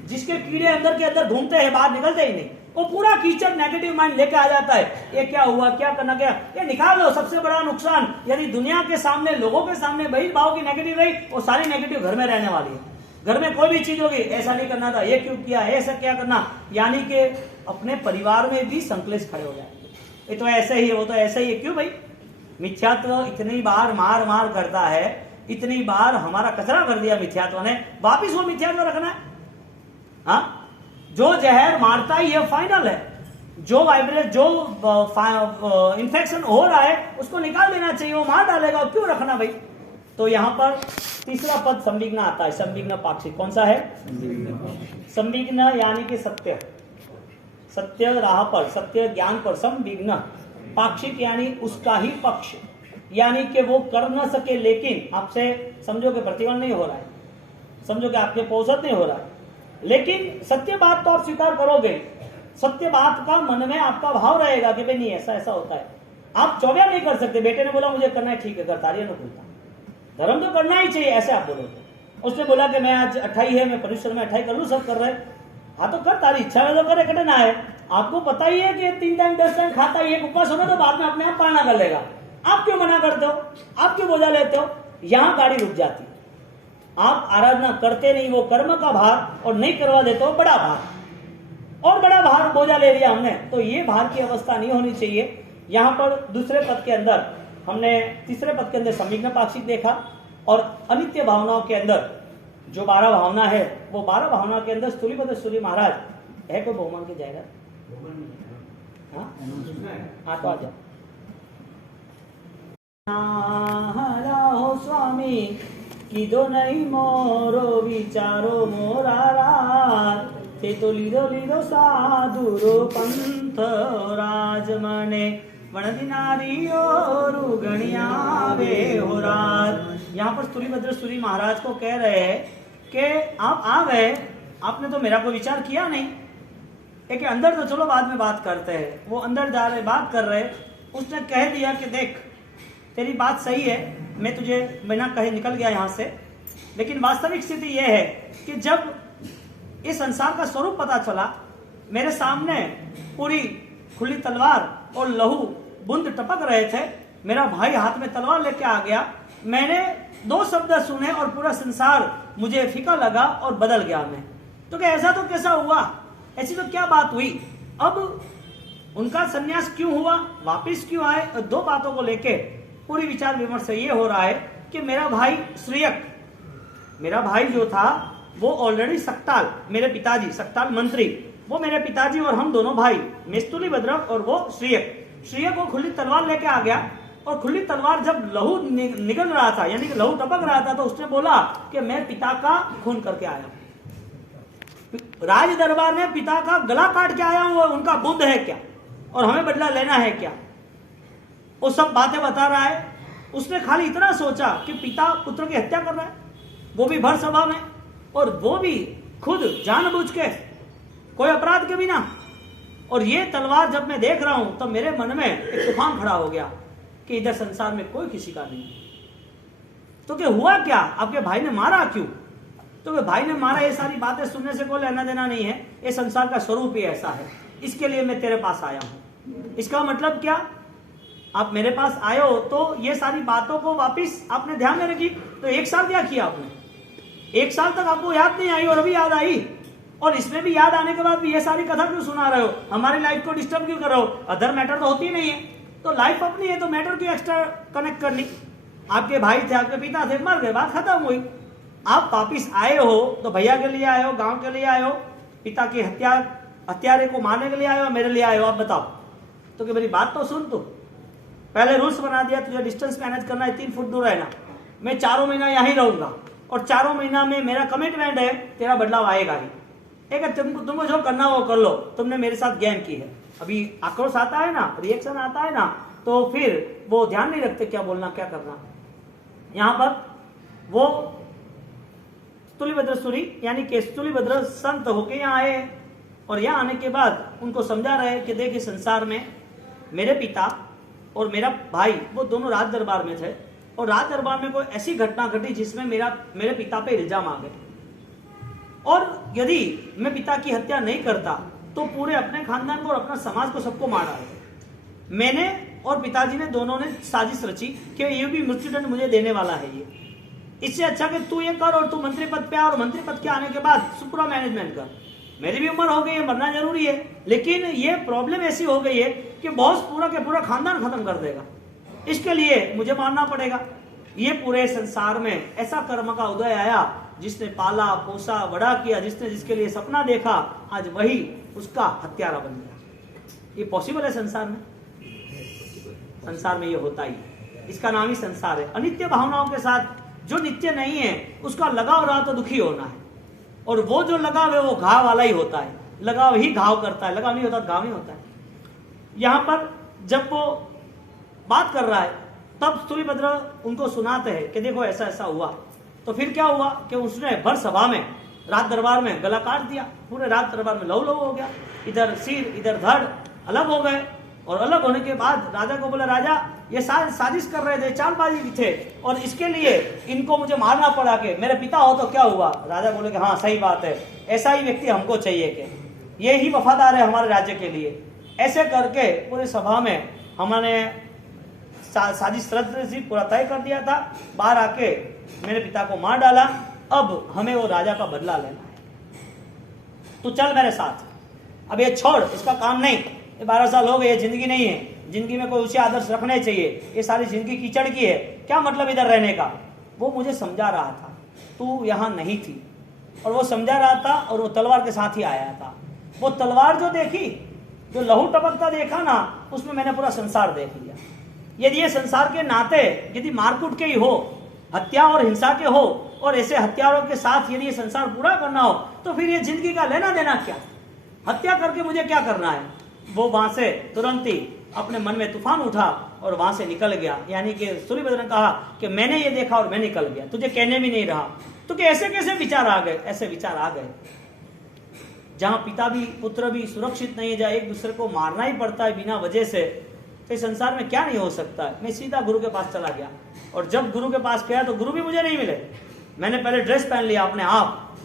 जिसके कीड़े अंदर के अंदर घूमते हैं, बाहर निकलते ही नहीं, वो पूरा कीचड़ नेगेटिव माइंड लेके आ जाता है। ये क्या हुआ, क्या करना, क्या ये निकाल लो। सबसे बड़ा नुकसान यदि दुनिया के सामने, लोगों के सामने बहिर्भाव की नेगेटिव रही, वो सारी नेगेटिव घर में रहने वाली है। घर में कोई भी चीज होगी, ऐसा नहीं करना था, ये क्यों किया, ऐसा क्या करना, यानी कि अपने परिवार में भी संकलेश खड़े हो जाएंगे। ये तो ऐसे ही है, वो तो ऐसा ही है, क्यों भाई? मिथ्यात्व इतनी बार मार मार करता है, इतनी बार हमारा कचरा कर दिया मिथ्यात्व ने, वापिस वो मिथ्यात्व रखना है। हाँ, जो जहर मारता है ये फाइनल है, जो वाइब्रेट, जो इन्फेक्शन हो रहा है उसको निकाल देना चाहिए, वो मार डालेगा, क्यों रखना भाई? तो यहां पर तीसरा पद संविघ्न आता है, संविघ्न पाक्षिक। कौन सा है? संविघ्न यानी कि सत्य, सत्य राह पर, सत्य ज्ञान पर संविघ्न। पाक्षिक यानी उसका ही पक्ष, यानी कि वो कर न सके, लेकिन आपसे समझो कि प्रतिबंध नहीं हो रहा है, समझो कि आपके पोषण नहीं हो रहा है, लेकिन सत्य बात तो आप स्वीकार करोगे, सत्य बात का मन में आपका भाव रहेगा कि भाई नहीं ऐसा ऐसा होता है। आप चौबया नहीं कर सकते, बेटे ने बोला मुझे करना है, ठीक है करता रही है, ना बोलता धर्म तो करना ही चाहिए, ऐसे आप बोलोगे। उसने बोला कि मैं आज 28 है, मैं परिश्रम में 28 कर लूँ, सब कर रहे, हाँ तो कर, तारी इच्छा में तो करे, कटना है। आपको पता ही है कि 3 टाइम 10 टाइम खाता है, एक उपवास होना तो बाद में अपने आप पालना कर लेगा। आप क्यों मना करते हो? आप क्यों बोझा लेते हो? यहां गाड़ी रुक जाती। आप आराधना करते नहीं, वो कर्म का भार, और नहीं करवा देते हो बड़ा भार, और बड़ा भार बोझा ले लिया हमने, तो ये भार की अवस्था नहीं होनी चाहिए। यहां पर दूसरे पद के अंदर हमने, तीसरे पद के अंदर संविघ्न पाक्षिक देखा, और अनित्य भावनाओं के अंदर जो 12 भावना है, वो 12 भावना के अंदर स्थूलीपद सूर्य महाराज है। कोई बहुमान की जाएगा? हाँ तो आ जाओ। हो स्वामी कीधो नहीं मोरो विचारो मोरा, ते तो लीधो लीधो साधुरो पंथ राज मने वणदी नारियो रुगणिया वे हो रात। यहाँ पर स्थूलीभद्र सूरी महाराज को कह रहे हैं कि आप आ गए, आपने तो मेरा कोई विचार किया नहीं। एक अंदर तो चलो बाद में बात करते हैं, वो अंदर जा रहे बात कर रहे, उसने कह दिया कि देख तेरी बात सही है, मैं तुझे बिना कहे निकल गया यहाँ से, लेकिन वास्तविक स्थिति यह है कि जब इस संसार का स्वरूप पता चला, मेरे सामने पूरी खुली तलवार और लहू बूंद टपक रहे थे, मेरा भाई हाथ में तलवार लेके आ गया, मैंने 2 शब्द सुने और पूरा संसार मुझे फीका लगा और बदल गया मैं। तो क्या ऐसा तो कैसा हुआ, ऐसी तो क्या बात हुई? अब उनका संन्यास क्यों हुआ, वापिस क्यों आए? 2 बातों को लेके पूरी विचार विमर्श ये हो रहा है कि मेरा भाई श्रीयक, मेरा भाई जो था वो ऑलरेडी सक्ताल, मेरे पिताजी सक्ताल मंत्री, वो मेरे पिताजी और हम दोनों भाई, मेस्तुलीभद्र और वो श्रीयक वो खुली तलवार लेके आ गया। और खुली तलवार जब लहू निकल रहा था, यानी कि लहू टपक रहा था, तो उसने बोला कि मैं पिता का खून करके आया हूं, राज दरबार में पिता का गला काट के आया हूं, उनका बुद्ध है क्या और हमें बदला लेना है क्या? वो सब बातें बता रहा है। उसने खाली इतना सोचा कि पिता पुत्र की हत्या कर रहा है, वो भी भर सभा में, और वो भी खुद जानबूझ के, कोई अपराध के बिना। और ये तलवार जब मैं देख रहा हूं तो मेरे मन में एक तूफान खड़ा हो गया कि इधर संसार में कोई किसी का नहीं। तो क्या हुआ, क्या आपके भाई ने मारा क्यों? तो भाई ने मारा, ये सारी बातें सुनने से कोई लेना देना नहीं है, ये संसार का स्वरूप ही ऐसा है, इसके लिए मैं तेरे पास आया हूं। इसका मतलब क्या, आप मेरे पास आए हो तो ये सारी बातों को वापिस आपने ध्यान में रखी। तो 1 साल क्या किया आपने? 1 साल तक आपको याद नहीं आई और अभी याद आई, और इसमें भी याद आने के बाद भी ये सारी कथा क्यों सुना रहे हो? हमारी लाइफ को डिस्टर्ब क्यों कर रहे हो? अदर मैटर तो होती नहीं है, तो लाइफ अपनी है तो मैटर क्यों एक्स्ट्रा कनेक्ट करनी? आपके भाई थे, आपके पिता थे, मर गए, बात खत्म हुई। आप वापिस आए हो तो भैया के लिए आए हो, गांव के लिए आए हो, पिता की हत्यारे को मारने के लिए आए हो, मेरे लिए आए हो? आप बताओ। तो कि मेरी बात तो सुन, तू पहले रूल्स बना दिया, तुझे डिस्टेंस मैनेज करना है, 3 फुट दूर रहना, मैं 4 महीना यहीं रहूंगा, और 4 महीना में मेरा कमिटमेंट है, तेरा बदलाव आएगा ही। एक तुमको जो करना वो कर लो, तुमने मेरे साथ गेम की है। अभी आक्रोश आता है ना, रिएक्शन आता है ना, तो फिर वो ध्यान नहीं रखते क्या बोलना क्या करना। यहां पर वो स्तुलिभद्र सूरी यानी कि स्तुलिभद्र संत होके यहाँ आए, और यहाँ आने के बाद उनको समझा रहे कि देखिए संसार में मेरे पिता और मेरा भाई वो दोनों राज दरबार में थे, और राज दरबार में कोई ऐसी घटना घटी जिसमें मेरे पिता पे इल्जाम आ गए, और यदि मैं पिता की हत्या नहीं करता तो पूरे अपने खानदान को और अपना समाज को सबको मार डालते। मैंने और पिताजी ने दोनों ने साजिश रची कि ये भी मृत्युदंड मुझे देने वाला है, ये इससे अच्छा कि तू ये कर और तू मंत्री पद पे आ, और मंत्री पद के आने के बाद पूरा मैनेजमेंट कर। मेरी भी उम्र हो गई है, मरना जरूरी है, लेकिन ये प्रॉब्लम ऐसी हो गई है कि बॉस पूरा के पूरा खानदान खत्म कर देगा, इसके लिए मुझे मारना पड़ेगा। ये पूरे संसार में ऐसा कर्म का उदय आया, जिसने पाला पोसा बड़ा किया, जिसने जिसके लिए सपना देखा, आज वही उसका हत्यारा बन गया। ये पॉसिबल है संसार में? संसार में ये होता ही, इसका नाम ही संसार है। अनित्य भावनाओं के साथ जो नित्य नहीं है उसका लगाव रहा तो दुखी होना है, और वो जो लगाव है वो घाव वाला ही होता है। लगाव ही घाव करता है, लगाव नहीं होता तो घाव नहीं होता है। यहां पर जब वो बात कर रहा है तब स्तुलिभद्र उनको सुनाते हैं कि देखो ऐसा ऐसा हुआ। तो फिर क्या हुआ कि उसने भर सभा में राज दरबार में गला काट दिया, पूरे राज दरबार में लहू लहू हो गया, इधर सिर इधर धड़ अलग हो गए। और अलग होने के बाद राजा को बोला, राजा ये साजिश कर रहे थे, चालबाजी भी थे, और इसके लिए इनको मुझे मारना पड़ा, कि मेरे पिता हो तो क्या हुआ? राजा बोले कि हाँ सही बात है, ऐसा ही व्यक्ति हमको चाहिए, कि ये ही वफादार है हमारे राज्य के लिए। ऐसे करके पूरी सभा में हमने साजिश रच पूरा तय कर दिया था, बाहर आके मेरे पिता को मार डाला, अब हमें वो राजा का बदला लेना है, तू चल मेरे साथ। अब ये छोड़, इसका काम नहीं, ये 12 साल हो गए, ये जिंदगी नहीं है, जिंदगी में कोई ऊंचे आदर्श रखने चाहिए, ये सारी जिंदगी कीचड़ की है, क्या मतलब इधर रहने का? वो मुझे समझा रहा था, तू यहाँ नहीं थी, और वो समझा रहा था, और वो तलवार के साथ ही आया था। वो तलवार जो देखी, जो लहू टपकता देखा ना, उसमें मैंने पूरा संसार देख लिया। यदि ये संसार के नाते यदि मारकूट के ही हो, हत्या और हिंसा के हो, और ऐसे हत्यारों के साथ यदि ये संसार पूरा करना हो, तो फिर ये जिंदगी का लेना देना क्या? हत्या करके मुझे क्या करना है? वो वहां से तुरंत ही अपने मन में तूफान उठा और वहां से निकल गया। यानी कि स्तुलिभद्र ने कहा कि मैंने ये देखा और मैं निकल गया, तुझे कहने भी नहीं रहा। तो कि ऐसे कैसे विचार आ गए? ऐसे विचार आ गए जहां पिता भी पुत्र भी सुरक्षित नहीं है, जहां एक दूसरे को मारना ही पड़ता है बिना वजह से, तो इस संसार में क्या नहीं हो सकता है। मैं सीधा गुरु के पास चला गया, और जब गुरु के पास गया तो गुरु भी मुझे नहीं मिले। मैंने पहले ड्रेस पहन लिया अपने आप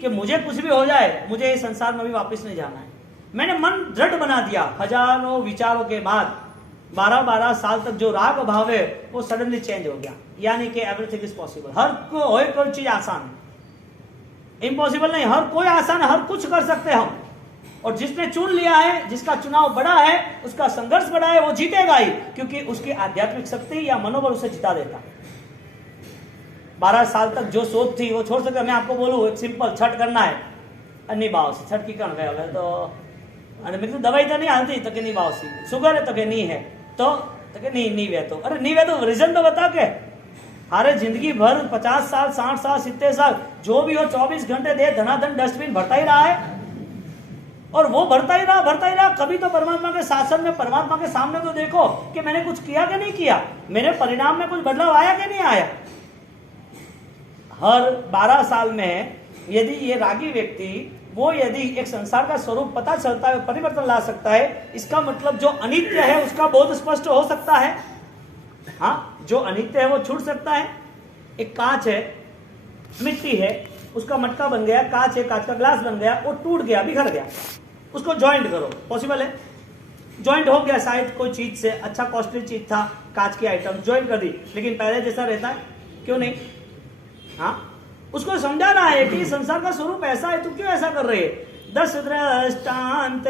कि मुझे कुछ भी हो जाए, मुझे इस संसार में भी वापस नहीं जाना है। मैंने मन दृढ़ बना दिया, हजारों विचारों के बाद 12-12 साल तक जो राग भाव है वो सडनली चेंज हो गया, यानी कि एवरीथिंग इज पॉसिबल। हर कोई चीज आसान है, इम्पॉसिबल नहीं, हर कोई आसान है, हर कुछ कर सकते हैं हम। और जिसने चुन लिया है, जिसका चुनाव बड़ा है, उसका संघर्ष बड़ा है, वो जीतेगा ही, क्योंकि उसकी आध्यात्मिक शक्ति या मनोबल उसे जिता देता। 12 साल तक जो सोच थी वो छोड़ सकते। मैं आपको बोलूं एक सिंपल, छठ करना है, अन्नी भाव से छठ की कण गए तो अरे मेरे तो दवाई तो नहीं आती, तो के नहीं भाव सी शुगर है, तो के नहीं है, तो के नहीं वे तो, अरे नहीं वे तो रीजन तो बता के। अरे जिंदगी भर 50 साल 60 साल 70 साल जो भी हो 24 घंटे दे धनाधन डस्टबिन भरता ही रहा है, और वो भरता ही रहा। कभी तो परमात्मा के शासन में, परमात्मा के सामने तो देखो कि मैंने कुछ किया कि नहीं किया, मेरे परिणाम में कुछ बदलाव आया कि नहीं आया। हर 12 साल में यदि ये रागी व्यक्ति वो यदि एक संसार का स्वरूप पता चलता है, परिवर्तन ला सकता है, इसका मतलब जो अनित्य है उसका बोध स्पष्ट हो सकता है। हाँ, जो अनित्य है वो छूट सकता है। एक कांच है, मिट्टी है, उसका मटका बन गया, कांच है, कांच का ग्लास बन गया, वो टूट गया, बिखर गया, उसको ज्वाइंट करो, पॉसिबल है? ज्वाइंट हो गया शायद कोई चीज से, अच्छा कॉस्टली चीज था, कांच की आइटम ज्वाइंट कर दी, लेकिन पहले जैसा रहता है क्यों नहीं? हाँ, उसको समझाना है कि संसार का स्वरूप ऐसा है, तू क्यों ऐसा कर रही है? 10 दृष्टांत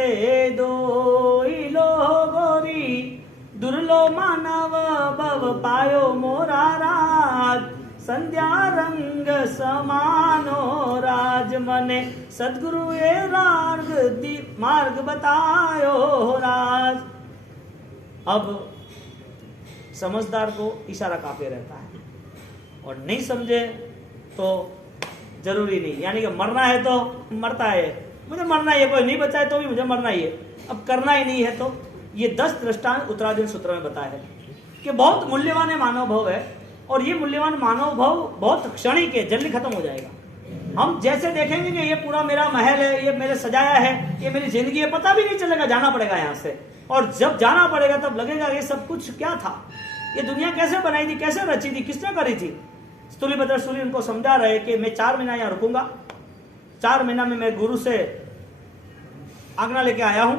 दो लो गोरी, दुर्लो मानव भव पायो मोरा राज, संध्या रंग समानो राज मने, सदगुरु ए मार्ग बतायो राज। अब समझदार को इशारा काफी रहता है, और नहीं समझे तो जरूरी नहीं, यानी कि मरना है तो मरता है, मुझे मरना ही है, कोई नहीं बचाए तो भी मुझे मरना ही है, अब करना ही नहीं है। तो ये 10 दृष्टांत उत्तराधीन सूत्र में बताया है कि बहुत मूल्यवान है मानव भव है, और ये मूल्यवान मानव भव बहुत क्षणिक है, जल्दी खत्म हो जाएगा। हम जैसे देखेंगे कि ये पूरा मेरा महल है, ये मेरे सजाया है, ये मेरी जिंदगी है, पता भी नहीं चलेगा, जाना पड़ेगा यहाँ से। और जब जाना पड़ेगा तब लगेगा ये सब कुछ क्या था, ये दुनिया कैसे बनाई थी, कैसे रची थी, किसने करी थी। स्थूलीभद्र सूरी उनको समझा रहे कि मैं 4 महीना यहाँ रुकूंगा, 4 महीना में मैं गुरु से आज्ञा लेके आया हूं,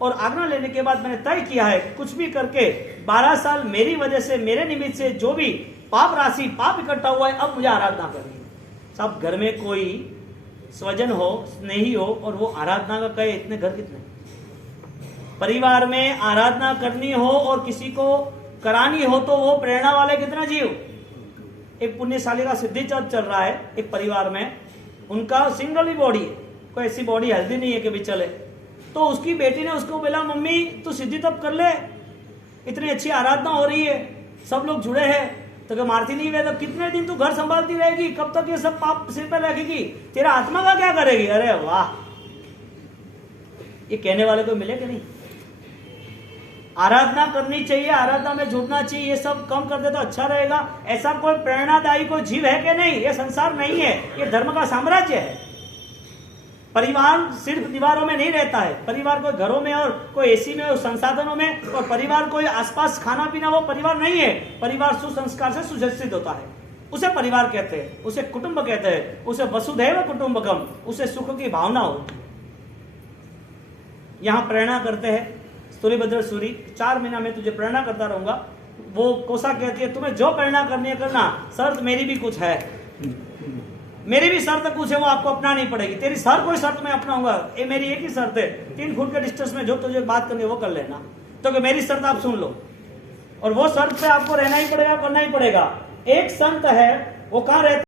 और आज्ञा लेने के बाद मैंने तय किया है कुछ भी करके 12 साल मेरी वजह से, मेरे निमित्त से जो भी पाप राशि, पाप इकट्ठा हुआ है, अब मुझे आराधना करनी है। सब घर में कोई स्वजन हो, स्नेही हो, और वो आराधना का कहे, इतने घर कितने? परिवार में आराधना करनी हो और किसी को करानी हो तो वो प्रेरणा वाले कितना जीव। एक पुण्यशाली का सिद्धि चर्च चल रहा है एक परिवार में, उनका सिंगल ही बॉडी है, कोई ऐसी बॉडी हेल्दी नहीं है कि भी चले। तो उसकी बेटी ने उसको बोला, मम्मी तू सिद्धि तब कर ले, इतनी अच्छी आराधना हो रही है, सब लोग जुड़े हैं, तो क्या मारती नहीं है? तब कितने दिन तू घर संभालती रहेगी, कब तक ये सब पाप सिर पे रखेगी, तेरा आत्मा का क्या करेगी? अरे वाह, ये कहने वाले को मिले कि नहीं? आराधना करनी चाहिए, आराधना में जुड़ना चाहिए, ये सब कम कर दे तो अच्छा रहेगा। ऐसा कोई प्रेरणादायी कोई जीव है कि नहीं? ये संसार नहीं है, ये धर्म का साम्राज्य है। परिवार सिर्फ दीवारों में नहीं रहता है, परिवार कोई घरों में और कोई एसी में और संसाधनों में, और परिवार कोई आसपास खाना पीना, वो परिवार नहीं है। परिवार सुसंस्कार से सुसज्जित होता है, उसे परिवार कहते हैं, उसे कुटुंब कहते हैं, उसे वसुधैव कुटुंबकम, उसे सुख की भावना होती है। यहाँ प्रेरणा करते हैं स्थूलीभद्र सूरी, 4 महीना में तुझे प्रेरणा करता रहूंगा। वो कोसा कहती है, तुम्हें जो प्रेरणा करनी है करना, शर्त मेरी भी कुछ है, मेरी भी शर्त कुछ है, वो आपको अपनानी पड़ेगी। तेरी हर कोई शर्त मैं अपनाऊंगा, ये मेरी एक ही शर्त है, 3 फुट के डिस्टेंस में जो तुझे बात करनी है वो कर लेना। तो कि मेरी शर्त आप सुन लो, और वो शर्त पे आपको रहना ही पड़ेगा, करना ही पड़ेगा। एक संत है, वो कहाँ रहता